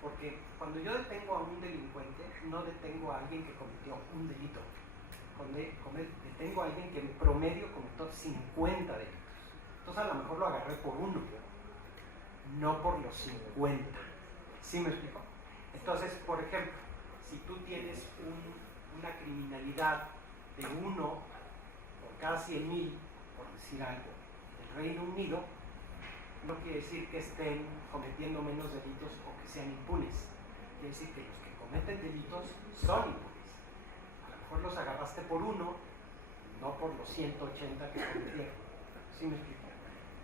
Porque cuando yo detengo a un delincuente, no detengo a alguien que cometió un delito. Detengo a alguien que en promedio cometió 50 delitos. Entonces a lo mejor lo agarré por uno, no por los 50. ¿Sí me explico? Entonces, por ejemplo, si tú tienes una criminalidad de 1 por cada 100,000, por decir algo, del Reino Unido, no quiere decir que estén cometiendo menos delitos o que sean impunes. Quiere decir que los que cometen delitos son impunes. A lo mejor los agarraste por uno, no por los 180 que cometieron. ¿Sí me explico?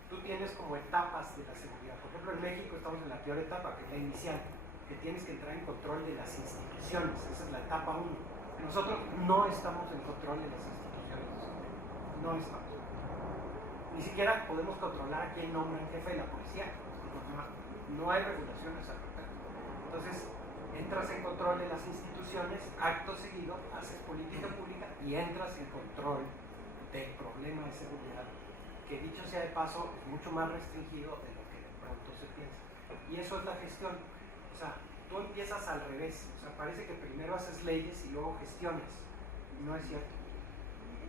Tú tienes como etapas de la seguridad. Por ejemplo, en México estamos en la peor etapa, que es la inicial, que tienes que entrar en control de las instituciones. Esa es la etapa 1. Nosotros no estamos en control de las instituciones. No estamos. Ni siquiera podemos controlar a quién nombra el jefe de la policía. No hay regulaciones al respecto. Entonces, entras en control de las instituciones, acto seguido, haces política pública y entras en control del problema de seguridad, que dicho sea de paso, es mucho más restringido de lo que de pronto se piensa. Y eso es la gestión. O sea, tú empiezas al revés. O sea, parece que primero haces leyes y luego gestiones. No es cierto.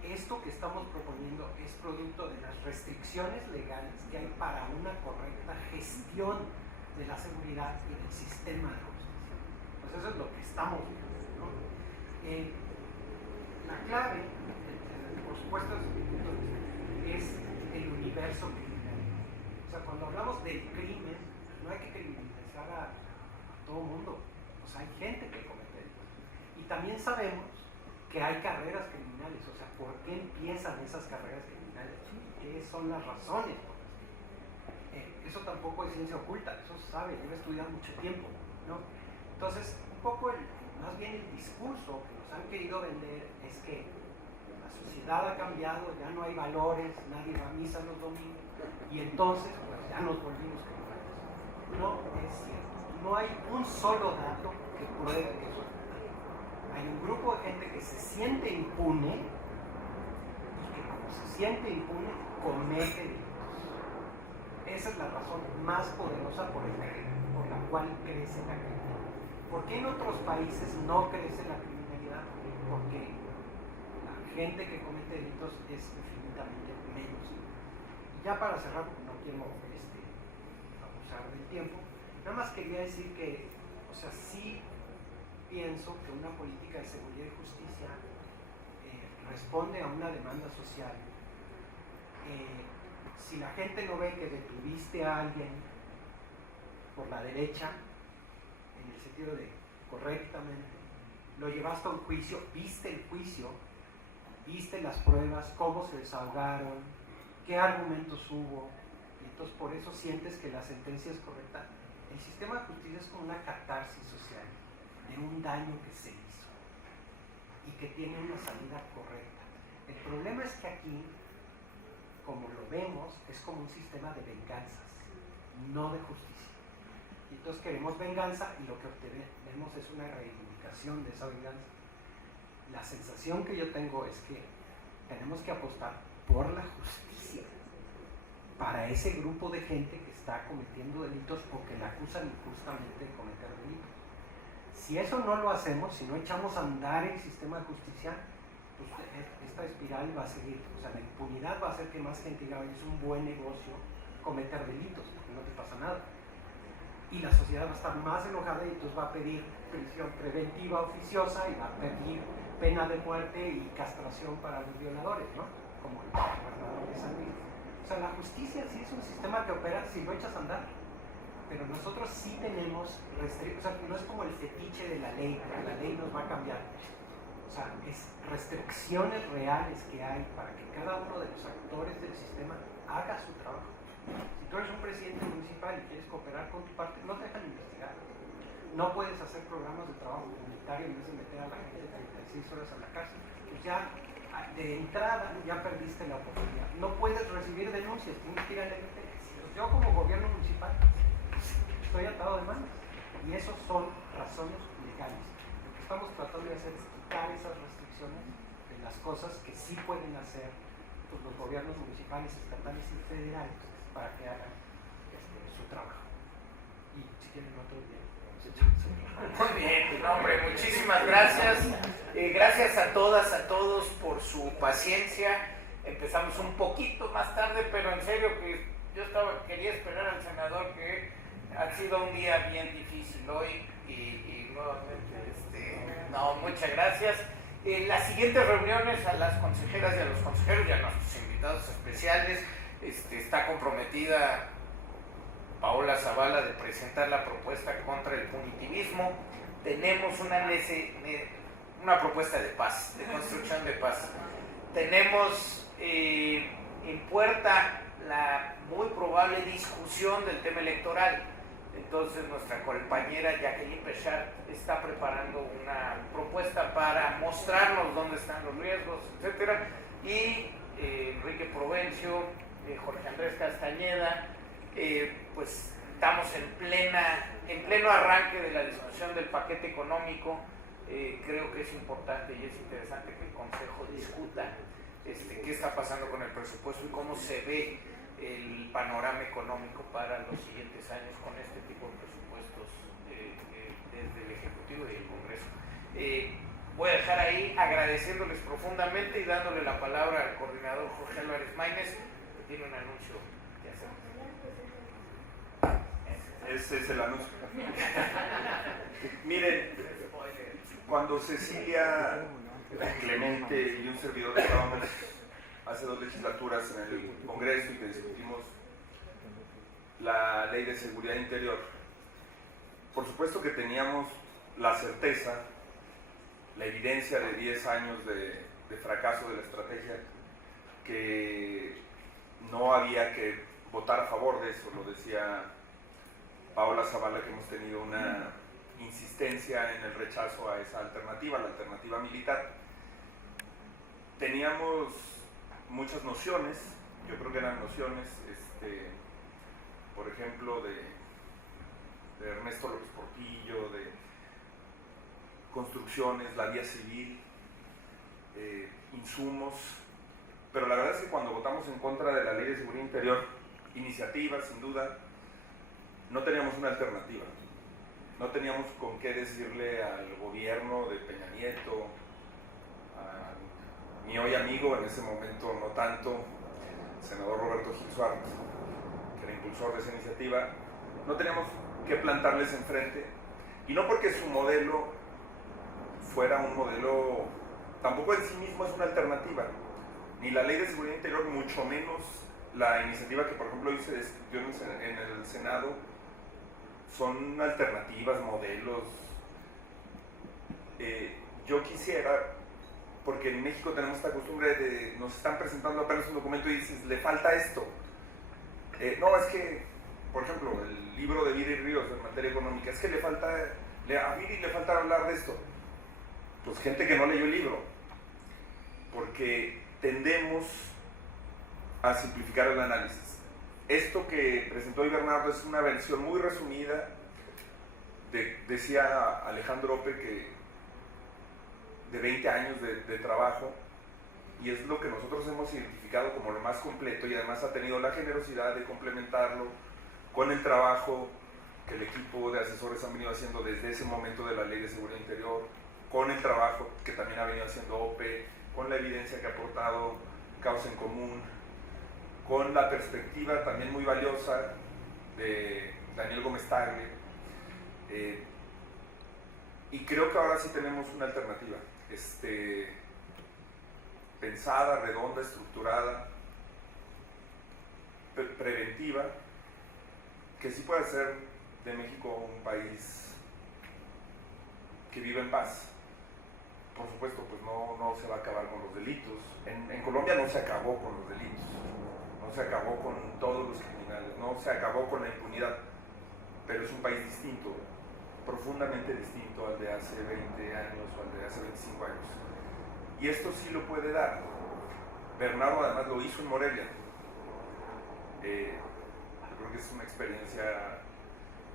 Esto que estamos proponiendo es producto de las restricciones legales que hay para una correcta gestión de la seguridad y del sistema de justicia. Pues eso es lo que estamos viendo, ¿no? La clave, por supuesto, desde mi punto de vista, es el universo criminal. O sea, cuando hablamos del crimen, no hay que criminalizar a todo mundo. O sea, hay gente que comete delitos. Y también sabemos que hay carreras criminales. O sea, ¿por qué empiezan esas carreras criminales? ¿Qué son las razones por las que? Eso tampoco es ciencia oculta, eso se sabe, yo he estudiado mucho tiempo, ¿no? Entonces, un poco más bien el discurso que nos han querido vender es que la sociedad ha cambiado, ya no hay valores, nadie va a misa los domingos, y entonces pues ya nos volvimos criminales. No es cierto, no hay un solo dato que pruebe que eso es verdad. Hay un grupo de gente que se siente impune y que como se siente impune comete delitos. Esa es la razón más poderosa por la cual crece la criminalidad. ¿Por qué en otros países no crece la criminalidad? Porque la gente que comete delitos es infinitamente menos. Y ya para cerrar, porque no quiero abusar del tiempo, nada más quería decir que, o sea, sí pienso que una política de seguridad y justicia responde a una demanda social. Si la gente no ve que detuviste a alguien por la derecha, en el sentido de correctamente, lo llevaste a un juicio, viste el juicio, viste las pruebas, cómo se desahogaron, qué argumentos hubo, y entonces por eso sientes que la sentencia es correcta. El sistema de justicia es como una catarsis social de un daño que se hizo y que tiene una salida correcta. El problema es que aquí, como lo vemos, es como un sistema de venganzas, no de justicia. Y entonces queremos venganza y lo que obtenemos es una reivindicación de esa venganza. La sensación que yo tengo es que tenemos que apostar por la justicia para ese grupo de gente que está cometiendo delitos o que la acusan injustamente de cometer delitos. Si eso no lo hacemos, si no echamos a andar el sistema de justicia, pues esta espiral va a seguir. O sea, la impunidad va a hacer que más gente diga, oye, es un buen negocio cometer delitos, porque no te pasa nada. Y la sociedad va a estar más enojada y entonces va a pedir prisión preventiva oficiosa y va a pedir pena de muerte y castración para los violadores, ¿no? Como el gobernador de San Luis. O sea, la justicia sí es un sistema que opera si lo echas a andar. Pero nosotros sí tenemos restricciones, o sea, no es como el fetiche de la ley, porque la ley nos va a cambiar. O sea, es restricciones reales que hay para que cada uno de los actores del sistema haga su trabajo. Si tú eres un presidente municipal y quieres cooperar con tu parte, no te dejan investigar. No puedes hacer programas de trabajo comunitario en vez de meter a la gente 36 horas a la cárcel. Pues ya de entrada ya perdiste la oportunidad. No puedes recibir denuncias, tienes que ir al MP. Yo como gobierno municipal estoy atado de manos. Y esos son razones legales. Lo que estamos tratando de hacer es quitar esas restricciones de las cosas que sí pueden hacer pues, los gobiernos municipales, estatales y federales para que hagan su trabajo. Y si quieren otro día. Muy bien, no, hombre, muchísimas gracias. Gracias a todas, a todos por su paciencia. Empezamos un poquito más tarde, pero en serio que yo quería esperar al senador, que ha sido un día bien difícil hoy y nuevamente, no, muchas gracias. Las siguientes reuniones a las consejeras y a los consejeros y a nuestros invitados especiales, está comprometida Paola Zavala de presentar la propuesta contra el punitivismo. Tenemos una propuesta de paz, de construcción de paz. Tenemos en puerta la muy probable discusión del tema electoral. Entonces nuestra compañera Jacqueline Pechard está preparando una propuesta para mostrarnos dónde están los riesgos, etc. Y Enrique Provencio, Jorge Andrés Castañeda, pues estamos en pleno arranque de la discusión del paquete económico. Creo que es importante y es interesante que el Consejo discuta qué está pasando con el presupuesto y cómo se ve el panorama económico para los siguientes años con este tipo de presupuestos desde el Ejecutivo y el Congreso. Voy a dejar ahí agradeciéndoles profundamente y dándole la palabra al coordinador Jorge Álvarez Maínez, que tiene un anuncio que hacer. Ese es el anuncio. Miren, cuando Cecilia, Clemente y un servidor estábamos hace 2 legislaturas en el Congreso y que discutimos la Ley de Seguridad Interior, por supuesto que teníamos la certeza, la evidencia de 10 años de fracaso de la estrategia, que no había que votar a favor de eso. Lo decía Paola Zavala, que hemos tenido una insistencia en el rechazo a esa alternativa, la alternativa militar. Teníamos muchas nociones, yo creo que eran nociones, por ejemplo, de Ernesto López Portillo, de construcciones, la vía civil, insumos, pero la verdad es que cuando votamos en contra de la Ley de Seguridad Interior, iniciativa, sin duda, no teníamos una alternativa, no teníamos con qué decirle al gobierno de Peña Nieto, a mi hoy amigo, en ese momento no tanto, senador Roberto Gil Suárez, que era impulsor de esa iniciativa, no teníamos que plantarles enfrente, y no porque su modelo fuera un modelo, tampoco en sí mismo es una alternativa, ni la Ley de Seguridad Interior, mucho menos la iniciativa que por ejemplo hoy se discutió en el Senado, son alternativas, modelos. Yo quisiera, porque en México tenemos esta costumbre de nos están presentando apenas un documento y dices, le falta esto. No, es que, por ejemplo, el libro de Viri Ríos en materia económica, es que a Viri le falta hablar de esto. Pues gente que no leyó el libro, porque tendemos a simplificar el análisis. Esto que presentó hoy Bernardo es una versión muy resumida, decía Alejandro Ope, que de 20 años de trabajo, y es lo que nosotros hemos identificado como lo más completo, y además ha tenido la generosidad de complementarlo con el trabajo que el equipo de asesores han venido haciendo desde ese momento de la Ley de Seguridad Interior, con el trabajo que también ha venido haciendo OPE, con la evidencia que ha aportado Causa en Común, con la perspectiva también muy valiosa de Daniel Gómez Tagle, y creo que ahora sí tenemos una alternativa, pensada, redonda, estructurada, preventiva, que sí puede hacer de México un país que vive en paz. Por supuesto, pues no se va a acabar con los delitos. En Colombia no se acabó con los delitos, no se acabó con todos los criminales, no se acabó con la impunidad, pero es un país distinto, profundamente distinto al de hace 20 años o al de hace 25 años. Y esto sí lo puede dar. Bernardo además lo hizo en Morelia. Yo creo que es una experiencia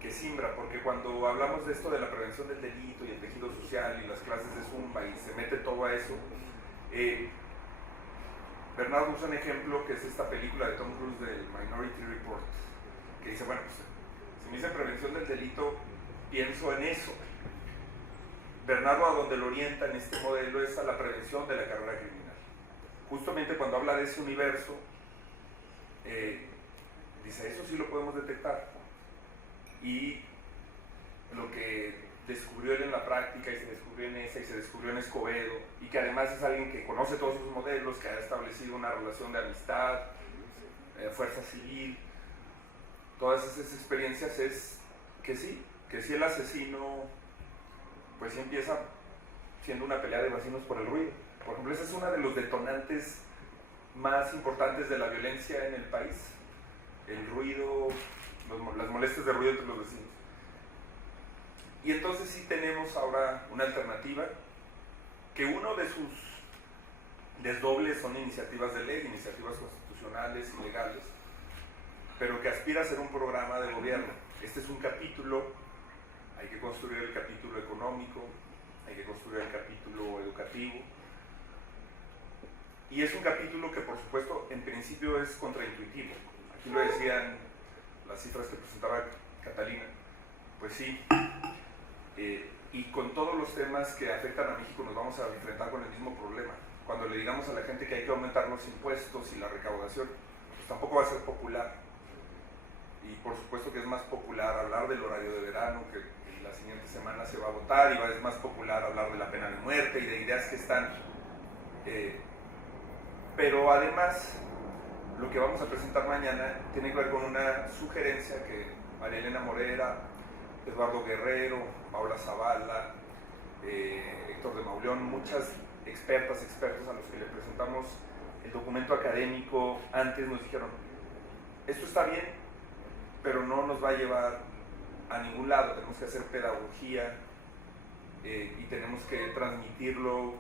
que simbra, porque cuando hablamos de esto de la prevención del delito y el tejido social y las clases de Zumba y se mete todo a eso, Bernardo usa un ejemplo que es esta película de Tom Cruise del Minority Report, que dice, bueno, pues, si me dice prevención del delito, pienso en eso. Bernardo a donde lo orienta en este modelo es a la prevención de la carrera criminal. Justamente cuando habla de ese universo, dice, eso sí lo podemos detectar. Y lo que descubrió él en la práctica y se descubrió en esa y se descubrió en Escobedo, y que además es alguien que conoce todos esos modelos, que ha establecido una relación de amistad, fuerza civil, todas esas experiencias es que sí el asesino pues sí empieza siendo una pelea de vecinos por el ruido. Por ejemplo, ese es uno de los detonantes más importantes de la violencia en el país, el ruido, las molestias de ruido entre los vecinos. Y entonces sí tenemos ahora una alternativa, que uno de sus desdobles son iniciativas de ley, iniciativas constitucionales y legales, pero que aspira a ser un programa de gobierno. Este es un capítulo, hay que construir el capítulo económico, hay que construir el capítulo educativo, y es un capítulo que por supuesto en principio es contraintuitivo. Aquí lo decían las cifras que presentaba Catalina, pues sí, y con todos los temas que afectan a México nos vamos a enfrentar con el mismo problema. Cuando le digamos a la gente que hay que aumentar los impuestos y la recaudación, pues tampoco va a ser popular. Y por supuesto que es más popular hablar del horario de verano, que la siguiente semana se va a votar, y es más popular hablar de la pena de muerte y de ideas que están... pero además, lo que vamos a presentar mañana tiene que ver con una sugerencia que María Elena Morera, Eduardo Guerrero, Paula Zavala, Héctor de Mauleón, muchas expertos a los que le presentamos el documento académico antes, nos dijeron, esto está bien, pero no nos va a llevar a ningún lado, tenemos que hacer pedagogía y tenemos que transmitirlo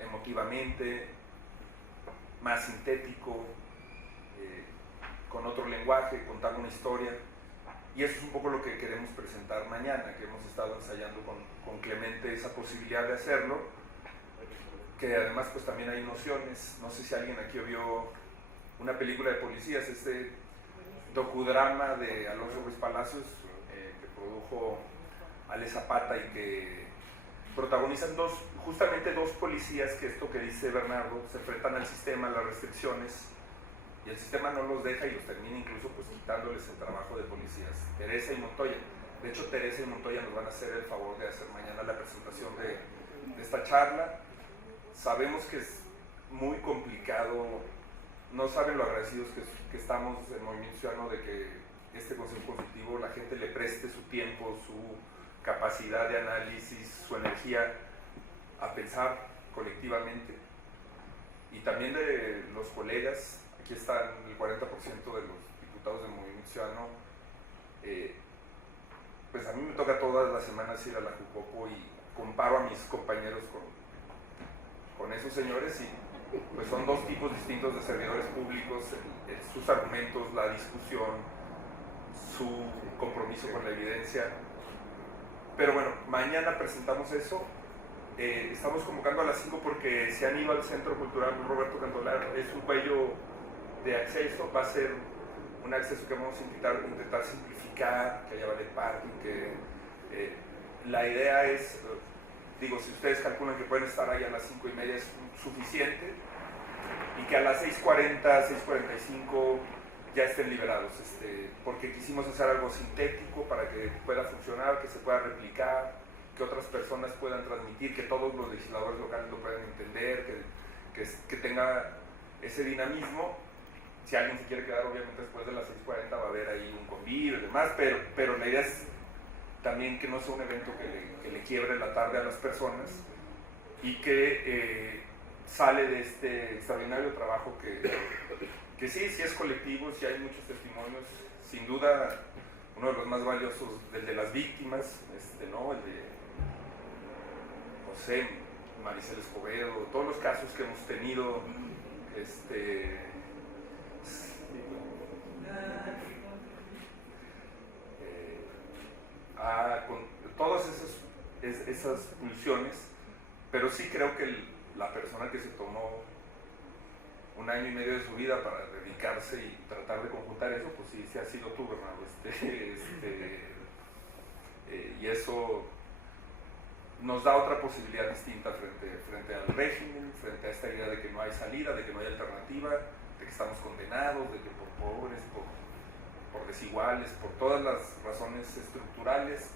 emotivamente, más sintético, con otro lenguaje, contar una historia. Y eso es un poco lo que queremos presentar mañana, que hemos estado ensayando con Clemente esa posibilidad de hacerlo, que además pues también hay nociones. No sé si alguien aquí vio una película de policías, este docudrama de Alonso Ruiz Palacios, que produjo Ale Zapata y que protagonizan justamente dos policías que esto que dice Bernardo, se enfrentan al sistema, a las restricciones, y el sistema no los deja y los termina incluso pues quitándoles el trabajo de policías. Teresa y Montoya. De hecho, Teresa y Montoya nos van a hacer el favor de hacer mañana la presentación de esta charla. Sabemos que es muy complicado, no saben lo agradecidos que estamos en Movimiento Ciudadano de que este Consejo Consultivo la gente le preste su tiempo, su capacidad de análisis, su energía a pensar colectivamente. Y también de los colegas, aquí están el 40% de los diputados del Movimiento Ciudadano, pues a mí me toca todas las semanas ir a la Jucopo y comparo a mis compañeros con esos señores y pues son dos tipos distintos de servidores públicos, sus argumentos, la discusión, su compromiso con la evidencia. Pero bueno, mañana presentamos eso. Estamos convocando a las 5 porque se han ido al Centro Cultural Roberto Cantolar, es un cuello de acceso, va a ser un acceso que vamos a intentar simplificar, que haya valet parking, que la idea es, digo, si ustedes calculan que pueden estar ahí a las 5:30 es suficiente, y que a las 6:40, 6:45 ya estén liberados, porque quisimos hacer algo sintético para que pueda funcionar, que se pueda replicar, que otras personas puedan transmitir, que todos los legisladores locales lo puedan entender, que tenga ese dinamismo. Si alguien se quiere quedar, obviamente después de las 6:40 va a haber ahí un convivio y demás, pero la idea es también que no sea un evento que le quiebre la tarde a las personas y que sale de este extraordinario trabajo que sí es colectivo, sí hay muchos testimonios, sin duda uno de los más valiosos, el de las víctimas, ¿no? El de José, Maricel Escobedo, todos los casos que hemos tenido, con todas esas pulsiones, pero sí creo que la persona que se tomó 1 año y medio de su vida para dedicarse y tratar de conjuntar eso, pues sí ha sido tú, Bernardo. Y eso nos da otra posibilidad distinta frente al régimen, frente a esta idea de que no hay salida, de que no hay alternativa, de que estamos condenados, de que por pobres, por desiguales, por todas las razones estructurales.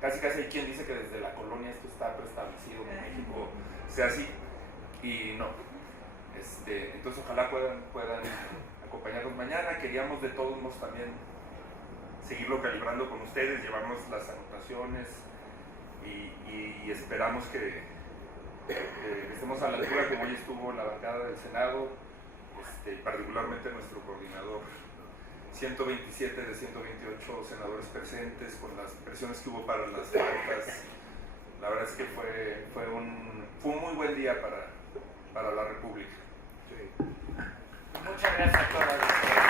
Casi hay quien dice que desde la colonia esto está preestablecido, que México sea así, y no. Entonces ojalá puedan acompañarnos mañana. Queríamos de todos modos también seguirlo calibrando con ustedes, llevarnos las anotaciones y esperamos que estemos a la altura como hoy estuvo la bancada del Senado, particularmente nuestro coordinador. 127 de 128 senadores presentes, con las presiones que hubo para las faltas. La verdad es que fue un muy buen día para la República. Muchas gracias a todas.